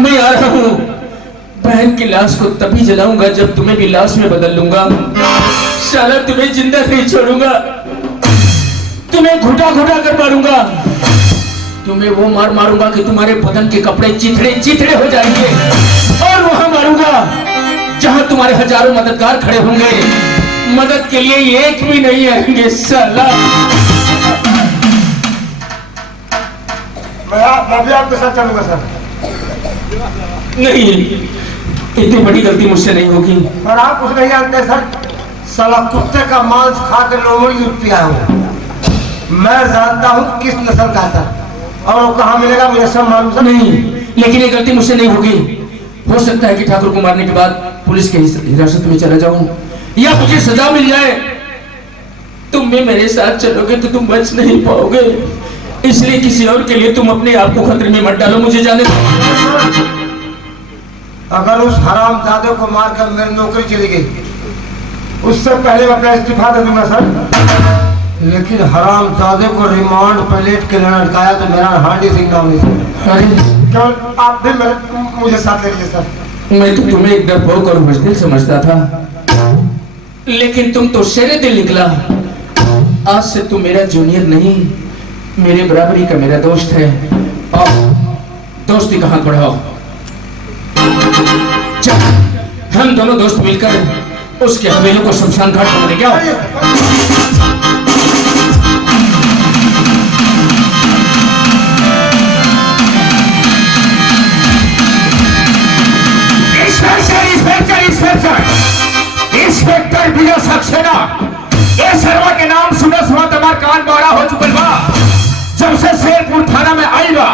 मैं आ रहा हूं। बहन की लाश को तभी जलाऊंगा जब तुम्हें भी लाश में बदल लूंगा। साला तुम्हें जिंदा नहीं छोड़ूंगा, तुम्हें घुटा घुटा कर मारूंगा। तुम्हें वो मार मारूंगा कि तुम्हारे बदन के कपड़े चिथड़े चिथड़े हो जाएंगे। और वहां मारूंगा जहां तुम्हारे हजारों मददगार खड़े होंगे। मदद के लिए एक भी नहीं आएंगे। साला मैं भी आपके साथ चलूंगा सर। नहीं, इतनी बड़ी गलती मुझसे नहीं होगी। और आप कुछ नहीं जानते सर, साला कुत्ते का मांस खा के लोमड़ी पिया हूँ। मैं जानता हूँ किस नस्ल का सर, और वो कहाँ मिलेगा मुझे सब मालूम सर। नहीं, लेकिन ये गलती मुझसे नहीं होगी। हो सकता है कि ठाकुर को मारने के बाद पुलिस के हिरासत में चला जाऊं या मुझे सजा मिल जाए। तुम भी मेरे साथ चलोगे तो तुम बच नहीं पाओगे, इसलिए किसी और के लिए तुम अपने आप को खतरे में मत डालो। मुझे जाने दो। अगर उस हरामजादे को मारकर मेरी नौकरी चली गई, उससे पहले मैं अपना इस्तीफा दे दूंगा सर। लेकिन हरामजादे को रिमांड पर लेट के लटकाया तो मेरा हांडी सिंह नाम नहीं। केवल आप भी मुझे साथ ले लीजिए सर। मैं तो तुम्हें एक डरपोक और बुज़दिल समझता था, लेकिन तुम तो शेरे दिल निकला। आज से तुम मेरा जूनियर नहीं, मेरे बराबरी का मेरा दोस्त है। और दोस्ती का हाथ बढ़ाओ। चल, हम दोनों दोस्त मिलकर उसके हवेली को शमशान घाट बना देंगे। इंस्पेक्टर विजय सक्सेना, ये शर्मा के नाम सुना सुना तुम्हार कान बड़ा हो चुकल बा। जब से शेरपुर थाना में आई बा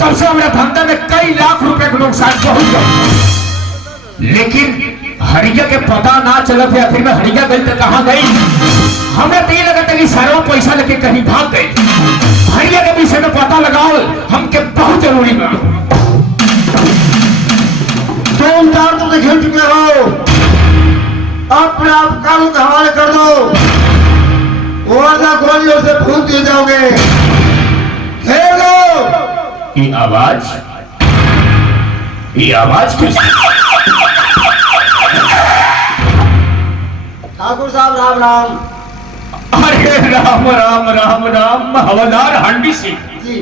तब से हमारे धंधे में कई लाख रुपए का नुकसान पहुंच गया। लेकिन हरिया के पता ना चला था। आखिर में हरिया गई तो कहाँ गई? हमें तो ये लगा था कि सारा पैसा लेके कहीं भाग गई। हरिया के विषय में पता लगाओ हमके बहुत जरूरी बा। तुम तार तो खेल चुके हो, अपने आप कानून के हवाले कर दो, वरना गोलियों से भून दिए जाओगे। खेल लो। ये आवाज कैसी? ठाकुर साहब राम राम। अरे राम राम राम राम, हवलदार हांडी सिंह जी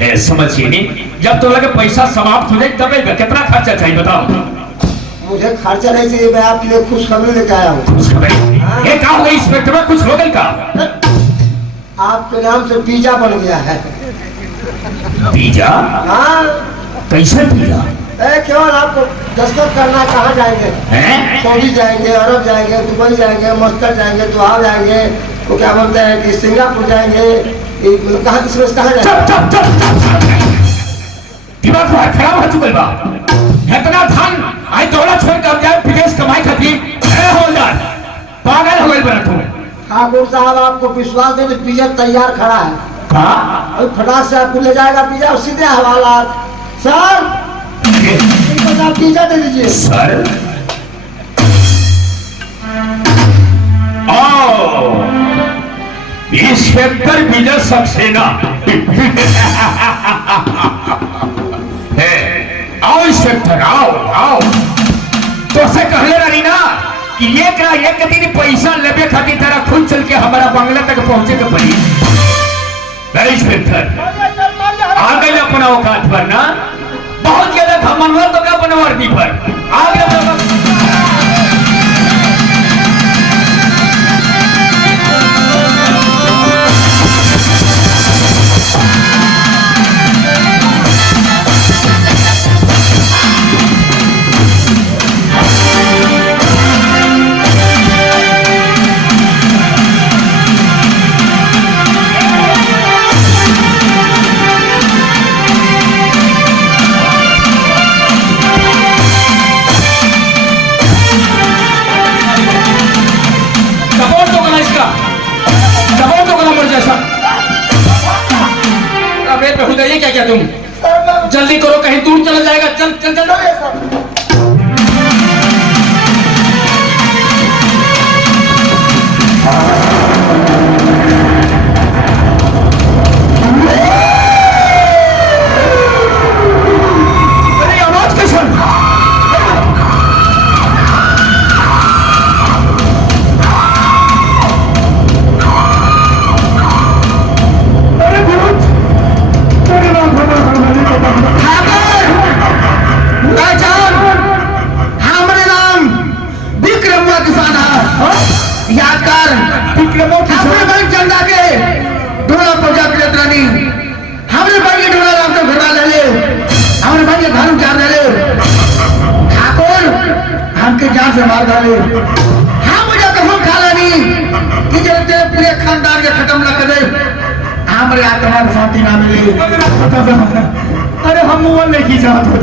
है, समझिए नहीं, जब तो लगे पैसा समाप्त हो जाए तब कितना खर्चा चाहिए बताओ? मुझे खर्चा नहीं चाहिए, मैं आपके लिए खुशखबरी लेके आया हूँ। खुशखबरी? ये क्या हो गई इंस्पेक्टर में, कुछ हो गई का? आपके नाम से पिज्जा बन गया है। पिज्जा? हाँ कैसे पिज्जा? क्यों आपको दस्तखत करना, कहाँ जाएंगे? हैं? सऊदी जाएंगे, अरब जाएंगे, दुबई जाएंगे, मस्कट जाएंगे, दुहार जाएंगे, वो क्या बोलते हैं कि सिंगापुर जाएंगे, कहाँ किसमें कहाँ जाएंगे? दिमाग खराब हो चुका बा। इतना धन आई दौड़ा छोड़ कर जाए विदेश कमाई खाती, हवलदार पागल हो गई बना तुम। ठाकुर साहब आपको विश्वास है, पिज्जा तैयार खड़ा है, हाँ? फटाक से आपको ले जाएगा पिज्जा और सीधे हवाला। सर इनको आप पिज्जा दे दीजिए। सर आओ, इंस्पेक्टर विजय सक्सेना है, आओ इंस्पेक्टर आओ आओ। तो से कहले रही ना कि एक दिन पैसा लेबे खातिर तेरा खुद चल के हमारा बंगला तक पहुंचे के पड़ी। इंस्पेक्टर आ गए अपना औकात पर ना, बहुत ज्यादा घमंड तो क्या अपने वर्दी पर आ गया। ये क्या क्या तुम जल्दी करो, कहीं दूर चला जाएगा। चल चल चल। से मार डाले। हाँ मुझे कसम खा लेनी कि जब तेरे पूरे खानदान के खत्म न कर दे, हमारे आत्मा को शांति ना मिली। अरे हम वो नहीं चाहते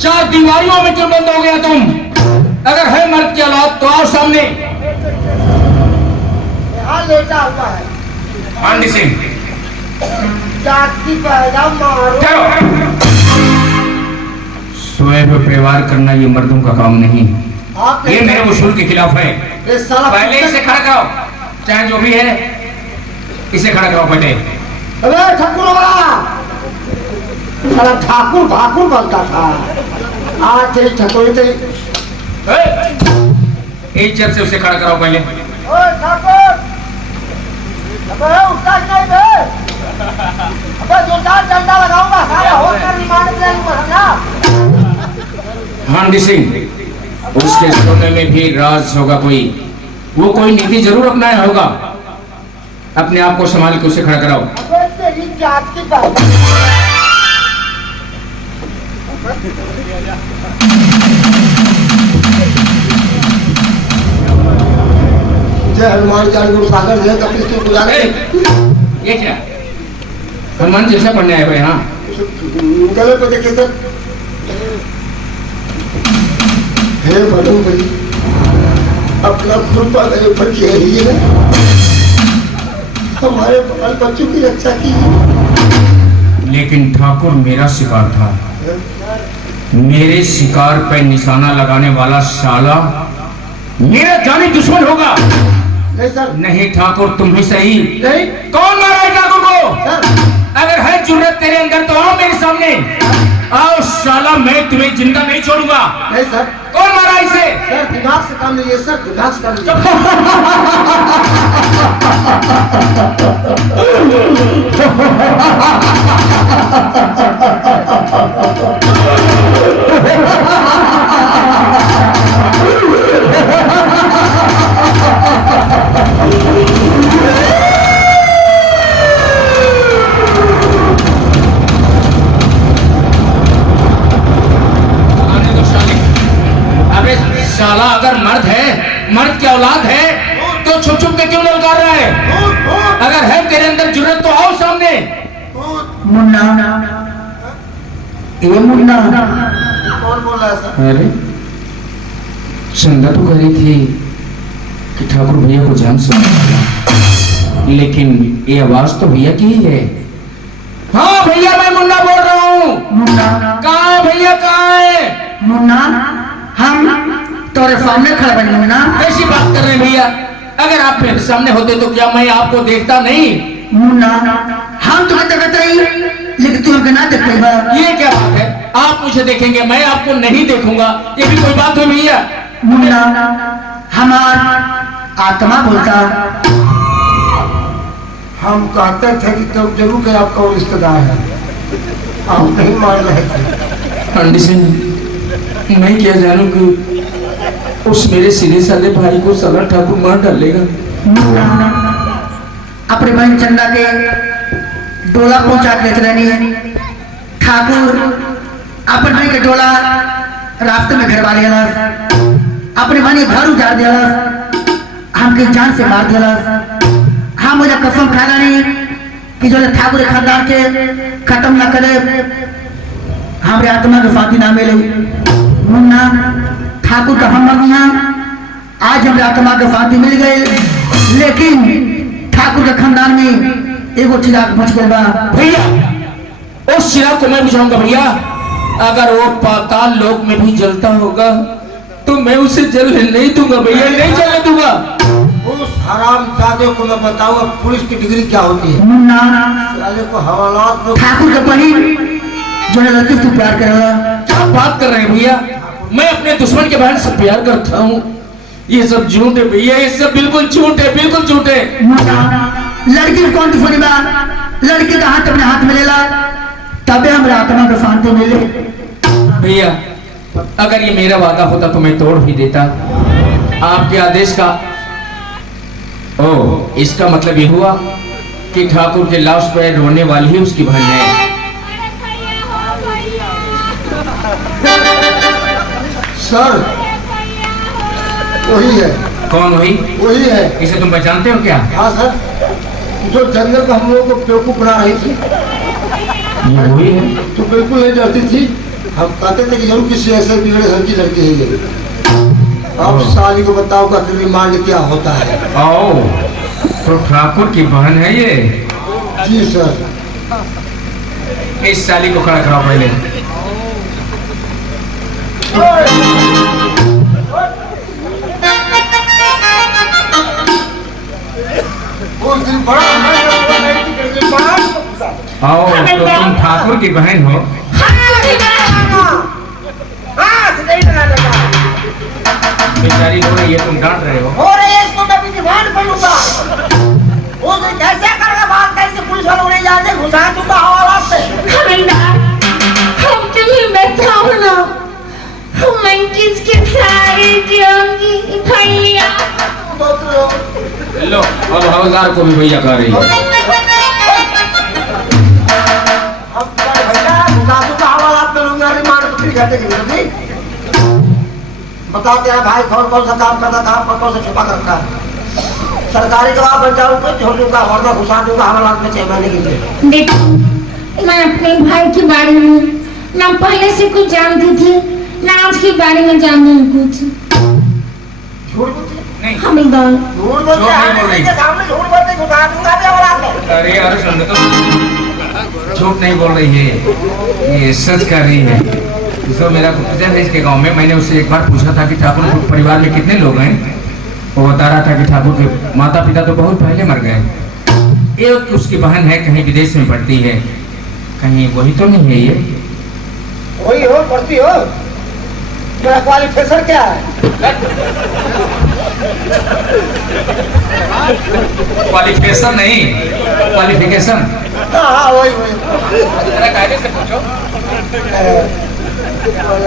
चार दीवारियों में क्यों बंद हो गया तुम? अगर है मर्द की औलाद तो आओ सामने। यहाँ लेटा हुआ है पांडे सिंह, जाति पैदा मारो। स्वयं पर व्यवहार करना ये मर्दों का काम नहीं, ये मेरे उसूल के खिलाफ है। पहले इसे खड़ा कराओ, चाहे जो भी है इसे खड़ा कराओ पहले। अरे ठाकुर साला ठाकुर भाकुर बनता था, आज तेरी ठकुरी तेरी। इज्जत से उसे खड़ा कराओ पहले। ओए ठाकुर, अबे उसका नहीं बे, अबे जोरदार डंडा लगाऊंगा, सारा होकर रिमांड में जाऊंगा, समझा? हाँ पंडित सिंह, उसके सोने में भी राज होगा कोई, वो कोई नीति जरूर अपनाया होगा। अपने आप को संभाल के उसे खड़ा कराओ। अबे तेरी जात की बात। जय हनुमान ज्ञान गुरु सागर जय कपिल सिंह पुजारी। ये क्या हनुमान जैसा पढ़ने आए हो यहाँ? गले पे देखे सर। हे बड़ों भाई, अपना खुरपा मेरे ऊपर किया ही है, हमारे बाल बच्चों की रक्षा की। लेकिन ठाकुर मेरा शिकार था, मेरे शिकार पे निशाना लगाने वाला साला मेरा जानी दुश्मन होगा। नहीं सर, नहीं ठाकुर, तुम ही सही। नहीं कौन मारा है ठाकुर को? सर, अगर है जुर्रत तेरे अंदर तो आओ मेरे सामने। आओ साला, मैं तुम्हें जिंदा नहीं छोड़ूंगा। नहीं सर, कौन मारा इसे? सर दिमाग से काम लीजिए सर, दिमाग से काम लीजिए। आने दो साले। अबे साला, अगर मर्द है, मर्द की औलाद है, तो छुप छुप के क्यों ललकार रहा है? अगर है तेरे अंदर जुर्रत तो आओ सामने। मुन्ना, ये मुन्ना कौन बोल रहा है सर? अरे चंदा तो कह रही थी कि ठाकुर भैया को जान से मारा, लेकिन ये आवाज तो भैया की ही है। हाँ भैया, मैं मुन्ना बोल रहा हूँ। मुन्ना, कहाँ है भैया, कहाँ है? मुन्ना, हम तोरे सामने खड़े बने मुन्ना। ऐसी बात कर रहे हैं भैया, अगर आप मेरे सामने होते तो क्या मैं आपको देखता नहीं? मुन्ना, हम तुम्हें देखते ही, लेकिन तू हमको ना देख पाएगा। ये क्या बात है? आप मुझे देखेंगे, मैं आपको नहीं देखूंगा, ये भी कोई बात हुई भैया? मुन्ना, हमार आत्मा बोलता। हम कहते थे कि तब जरूर के आपका वो रिश्तेदार है, आप नहीं मान रहे थे। पंडित सिंह, मैं क्या जानूं कि उस मेरे सीधे साधे भाई को साला ठाकुर मार डालेगा। मुन्ना, अपने बहन चंदा के डोला पहुंचा के लेते रहनी। ठाकुर अपन भाई के डोला रास्ते में घर वाले अपने भाई घर उजाड़ दिया, हमके जान से मार दिया। हम मुझे कसम खाना नहीं कि जो ठाकुर खानदान के खत्म ना करे, हमारे आत्मा के शांति ना मिले। मुन्ना, ठाकुर का हम मनिया, आज हमारे आत्मा के शांति मिल गए, लेकिन ठाकुर के खानदान में एगो चिराग बुझ गया बा। भैया, उस चिराग को मैं बुझाऊंगा भैया। अगर वो पाताल लोक में भी जलता होगा तो मैं उसे जलने नहीं दूंगा भैया, नहीं जलने दूंगा। उस हरामजादे को मैं बताऊंगा पुलिस की डिग्री क्या होती है। मुन्ना, साले को हवालात में ठाकुर के बहन जो है लतीफ तू प्यार करेगा। क्या बात कर रहे हैं भैया? मैं अपने दुश्मन के बहन से प्यार करता हूँ। ये सब झूठ है भैया, ये सब बिल्कुल झूठ है, बिल्कुल झूठ है। मुन्ना, लड़की को कौन दुश्मनी बा? लड़की का हाथ अपने हाथ में ले ला, तबे हमारे आत्मा को शांति मिले। भैया, अगर ये मेरा वादा होता तो मैं तोड़ भी देता। आपके आदेश का इसका मतलब ये हुआ कि ठाकुर के लाश पर रोने वाली ही उसकी बहन है। सर वही है। कौन वही? वही है। इसे तुम पहचानते हो क्या? हाँ सर, जो जंगल में हम लोगों को बेवकूफ बना रही थी, ये वही है। तो बिल्कुल नहीं डरती थी। हम कहते थे कि जरूर किसी ऐसे बिगड़े घर की लड़की है ये। अब साली को बताओगा कि रिमांड क्या होता है। आओ, तो ठाकुर की बहन है ये? जी सर। इस साली को खड़ा कराओ पहले। उस दिन बड़ा आओ, तो तुम ठाकुर की बहन हो? बेचारी रो रही है, तुम डांट रहे हो। हो रही है, इसको मैं भी डिमांड करूंगा। वो तो कैसे करके बात करके पुलिस वालों ने जाने घुसा दूंगा हवालात से। हमें ना, हम तुम्हें बताओ ना, हमें लो अब हवलदार को भी भैया कह रही है। अब भैया घुसातू का हवाला आप लोग रिमांड पर घटे की नहीं बताते हैं भाई कौन कौन सा काम करता कहाँ पर कौन सा छुपा कर रखा है। सरकारी जवाब बन जाऊँ तो छोड़ दूंगा वरना घुसा दूंगा हवाला में 6 महीने के लिए। देखो मैं अपने भाई के बारे में ना पहले से कुछ जानती थी ना आज के बारे में जानती हूँ कुछ। झूठ बोलते नहीं हवलदार झूठ बोलते झूठ नहीं बोल रही। के सामने झूठ बोलते घुसा दूंगा भी हवाला में। अरे अरे सुन तो झूठ नहीं बोल रही है, ये सच कर रही है। जो मेरा भतीजा है इसके गांव में, मैंने उससे एक बार पूछा था कि ठाकुर परिवार में कितने लोग हैं। वो बता रहा था कि ठाकुर के माता पिता तो बहुत पहले मर गए। एक उसकी बहन है कहीं विदेश में पढ़ती है, कहीं वही तो नहीं है ये? वही हो पढ़ती हो। मेरा क्वालिफिकेशन क्या है? क्वालिफिकेशन नहीं, क्वालिफिकेशन। हाँ वही वही जरा कायदे से पूछो।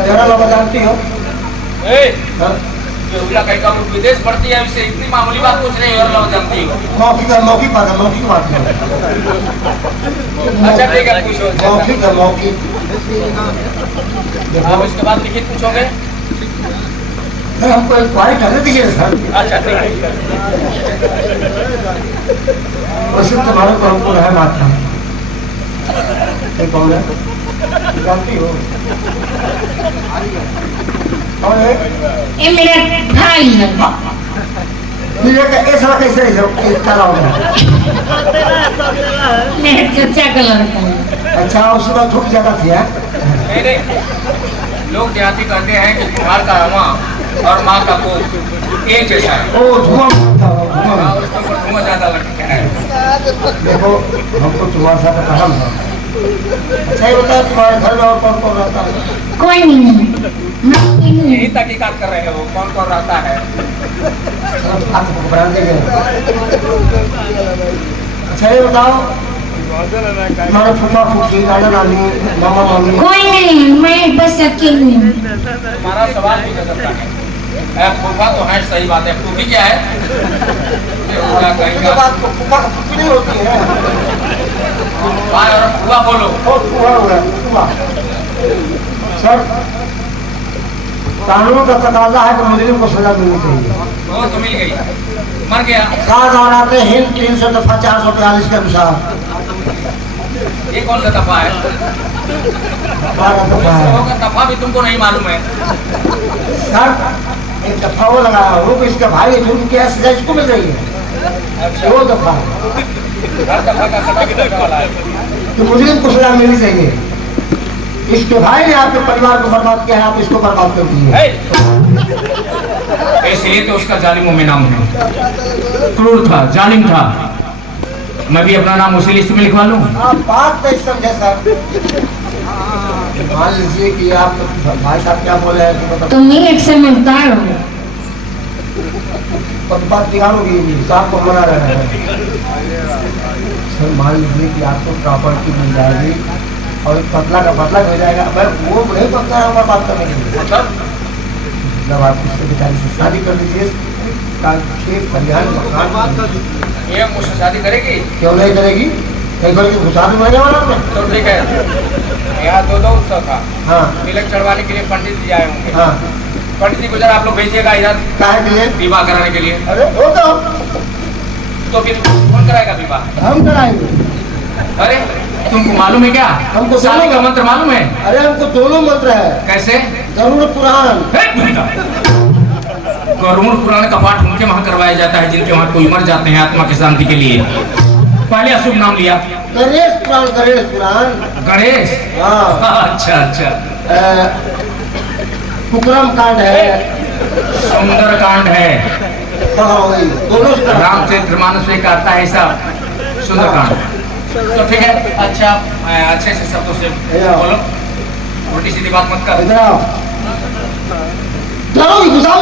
जरा लोग जानती हो। हाँ? कहीं का विदेश पढ़ती है, इससे इतनी मामूली बात पूछ रही है और लोग जानती हो। मौखिक बात है मौखिक बात है। अच्छा ठीक है पूछो। मौखिक है मौखिक। आप इसके बाद लिखित पूछोगे? नहीं हमको एक क्वारी करने दीजिए सर। अच्छा ठीक है। वैसे तुम्हारे को हमको रह बात था। ये कौन है? जानती हो? कौन है? ये मेरा भाई है। फिर ये ऐसा कैसे चला होगा? मेरे चचा का लड़का है। अच्छा उसके बाद धूप ज्यादा थी है? नहीं लोग देहाती कहते हैं कि कुम्हार का रवा और माँ का कोक एक जैसा है। ओ धुआं धुआं। उसके ऊपर धुआं ज्यादा लगता है। देखो हमको तुम्हारे साथ कहम है। अच्छा ये बताओ तुम्हारे घर में और कौन कौन रहता है? कोई नहीं है। यही तहकीकात कर रहे हो कौन कौन रहता है। आपको बरामदे गए। अच्छा ये बताओ तुम्हारे फूफा फूफी नाना नानी मामा मामी कोई नहीं है, मैं बस अकेली हूँ। हमारा सवाल भी कर सकता है। फूफा तो है, सही बात है। फूफी क्या है? उसके बाद फूफा का फूफी नहीं होती है। और फूफा बोलो। और फूफा हो गया फूफा। सर कानून का तकाजा है कि मुजरिम को सजा मिलनी चाहिए। वो तो मिल गई, मर गया। कानून हिंद 300 दफा 442 के अनुसार ये कौन सा दफा है? 12 दफा है। होगा दफा भी तुमको नहीं मालूम है। सर एक दफा वो लगा वो कि इसका भाई है जो क्या सजा इसको मिल रही है। वो दफा हर दफा का सटा किधर का वाला है? तो मुजरिम को सजा मिलनी चाहिए। इसके भाई ने आपके परिवार को बर्बाद किया है, आप इसको बर्बाद कर दिए। इसलिए तो उसका जालिमों में नाम है। क्रूर था, जालिम था। मैं भी अपना नाम उसी लिस्ट में लिखवा लूं। आप बात नहीं समझे सर। मान लीजिए कि आप भाई साहब क्या बोले हैं कि मतलब तुम ही एक समझदार हो। बात बिगाड़ोगी साहब को मना रहे हैं। सर मान लीजिए कि आपको प्रॉपर्टी मिल जाएगी और पतला का पतला हो जाएगा। मैं वो नहीं पता रहा हूँ बात करने के लिए। जब आप उससे बेचारी से शादी कर दीजिए खेत खलिहान मकान ये मुझसे शादी करेगी? क्यों नहीं करेगी? कहीं कोई घुसा भी मरने वाला मैं। तो ठीक है। यहाँ दो उत्सव था। हाँ तिलक चढ़वाने के लिए पंडित जी आए होंगे। हाँ पंडित जी को जरा आप लोग भेजिएगा इधर काहे के लिए? विवाह कराने के लिए। अरे वो तो फिर कौन कराएगा विवाह? हम कराएंगे। अरे तुमको मालूम है क्या? हमको शादी का मंत्र मालूम है? अरे हमको दोनों मंत्र है। कैसे? गरुड़ पुराण। गरुड़ पुराण का पाठ उनके वहाँ करवाया जाता है जिनके वहाँ कोई मर जाते हैं आत्मा की शांति के लिए। पहले अशुभ नाम लिया। गणेश पुराण गणेश पुराण। गणेश? हाँ अच्छा अच्छा। कुकरम कांड है। सुंदर कांड है। हाँ वही दोनों से रामचरित्र मानस में कहता है सब सुंदर कांड। तो ठीक है। अच्छा अच्छे से शब्दों से बोलो, उल्टी सीधी बात मत कर। इधर आओ। चलो घुसाओ।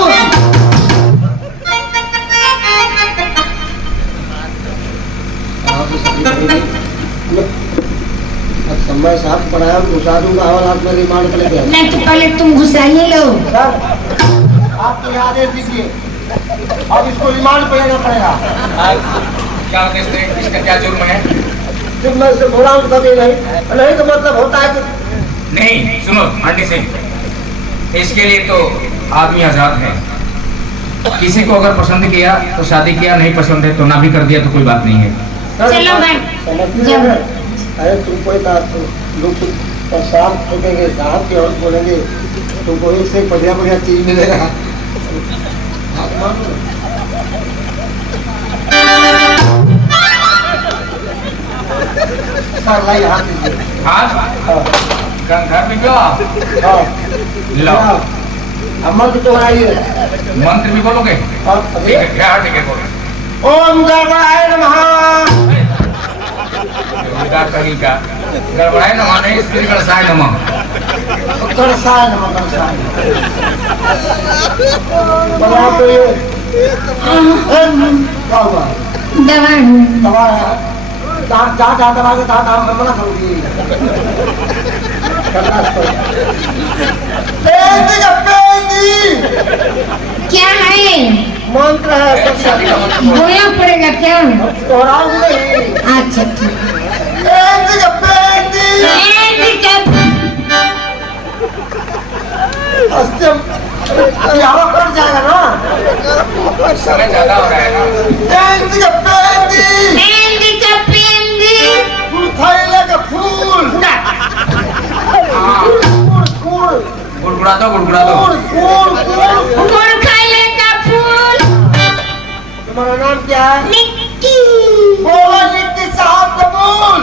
समय साहब पढ़ाया घुसा दूंगा हवालात में रिमांड कर लेके। नहीं तो पहले तुम घुसाइए लो। सर आपके आदेश दीजिए। अब इसको रिमांड पे लेना पड़ेगा। क्या कहते हैं, इसका क्या जुर्म है? जब मैं इसे बोला हूँ कभी नहीं तो मतलब होता है कि नहीं, सुनो आंटी सिंह, इसके लिए तो आदमी आजाद है। किसी को अगर पसंद किया तो शादी किया, नहीं पसंद है तो ना भी कर दिया तो कोई बात नहीं है। चलो मैं समझती है। अरे तुम कोई बात लोग प्रसाद फेंकेंगे, साहब के और बोलेंगे तुमको इससे बढ़िया बढ़िया चीज मिलेगा। सर लाई हाथ दीजिए। हाँ घर में क्यों लो मंत्र तो आइए, मंत्र भी बोलोगे? ठीक है, क्या ठीक है बोलो। ओम गणपताय नमः। कहीं का गड़बड़ाए नमः नहीं, श्री गणेशाय नमः। गणेशाय नमः, गणेशाय नमः। तो ये क्या हुआ? दवा दवा है जहाँ दवा के तहाँ मैं मना करूँगी। क्या है? मंत्र है, बोलना पड़ेगा क्या? दोहराऊंगी नहीं। अच्छा ठीक हवा कट जाएगा ना। समय ज्यादा हो रहा है ना। मेहंदी का पेंदी थैले का फूल गुड़गुड़ा दो गुड़गुड़ा दो। गुड़ खाइले का फूल। तुम्हारा नाम क्या है? निक्की बोलो निक्की साहब कबूल।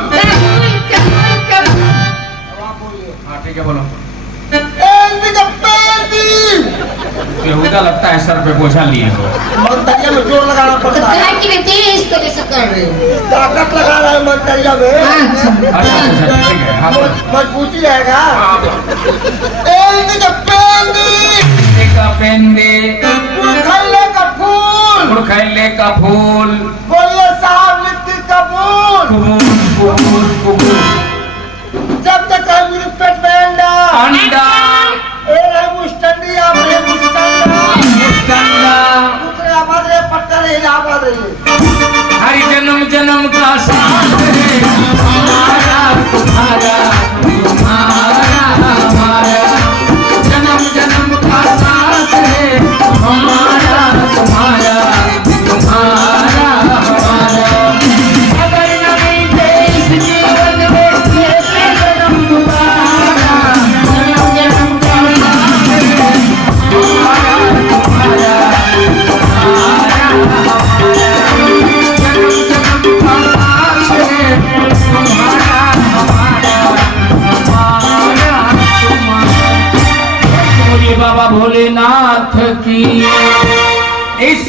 कबूल। हाँ ठीक है बोलो। बेहुदा लगता है, सर पे बोझा लिए हो। मंतरिया में जोर लगाना पड़ता है। इस तरह से कर रहे हो। ताकत लगा रहा है मंतरिया में। अच्छा ठीक है, हाँ बोलो। मजबूती रहेगा। हाँ बोलो। पेंदे थैले का फूल। गुड़खैले का फूल। बोलिए साहब निक्की कबूल। कुबूल कुबूल कुबूल। जब तक है मेरे पेट में अंडा अंडा ए रे मुस्टंडी आप रे मुस्टंडा मुस्टंडा। दूसरे आवाज रे पत्थर रे इलाहाबाद रे। हरि जन्म जन्म का साथ है हमारा तुम्हारा तुम्हारा हमारा। जन्म जन्म का साथ है हमारा तुम्हारा तुम्हारा हमारा। अगर नहीं थे इस जीवन में ये जन्म तुम्हारा। जन्म जन्म का साथ है हमारा तुम्हारा तुम्हारा हमारा। जन्म जन्म का साथ है तुम्हारा हमारा हमारा तुम्हारा। बोलिए बाबा भोलेनाथ की इस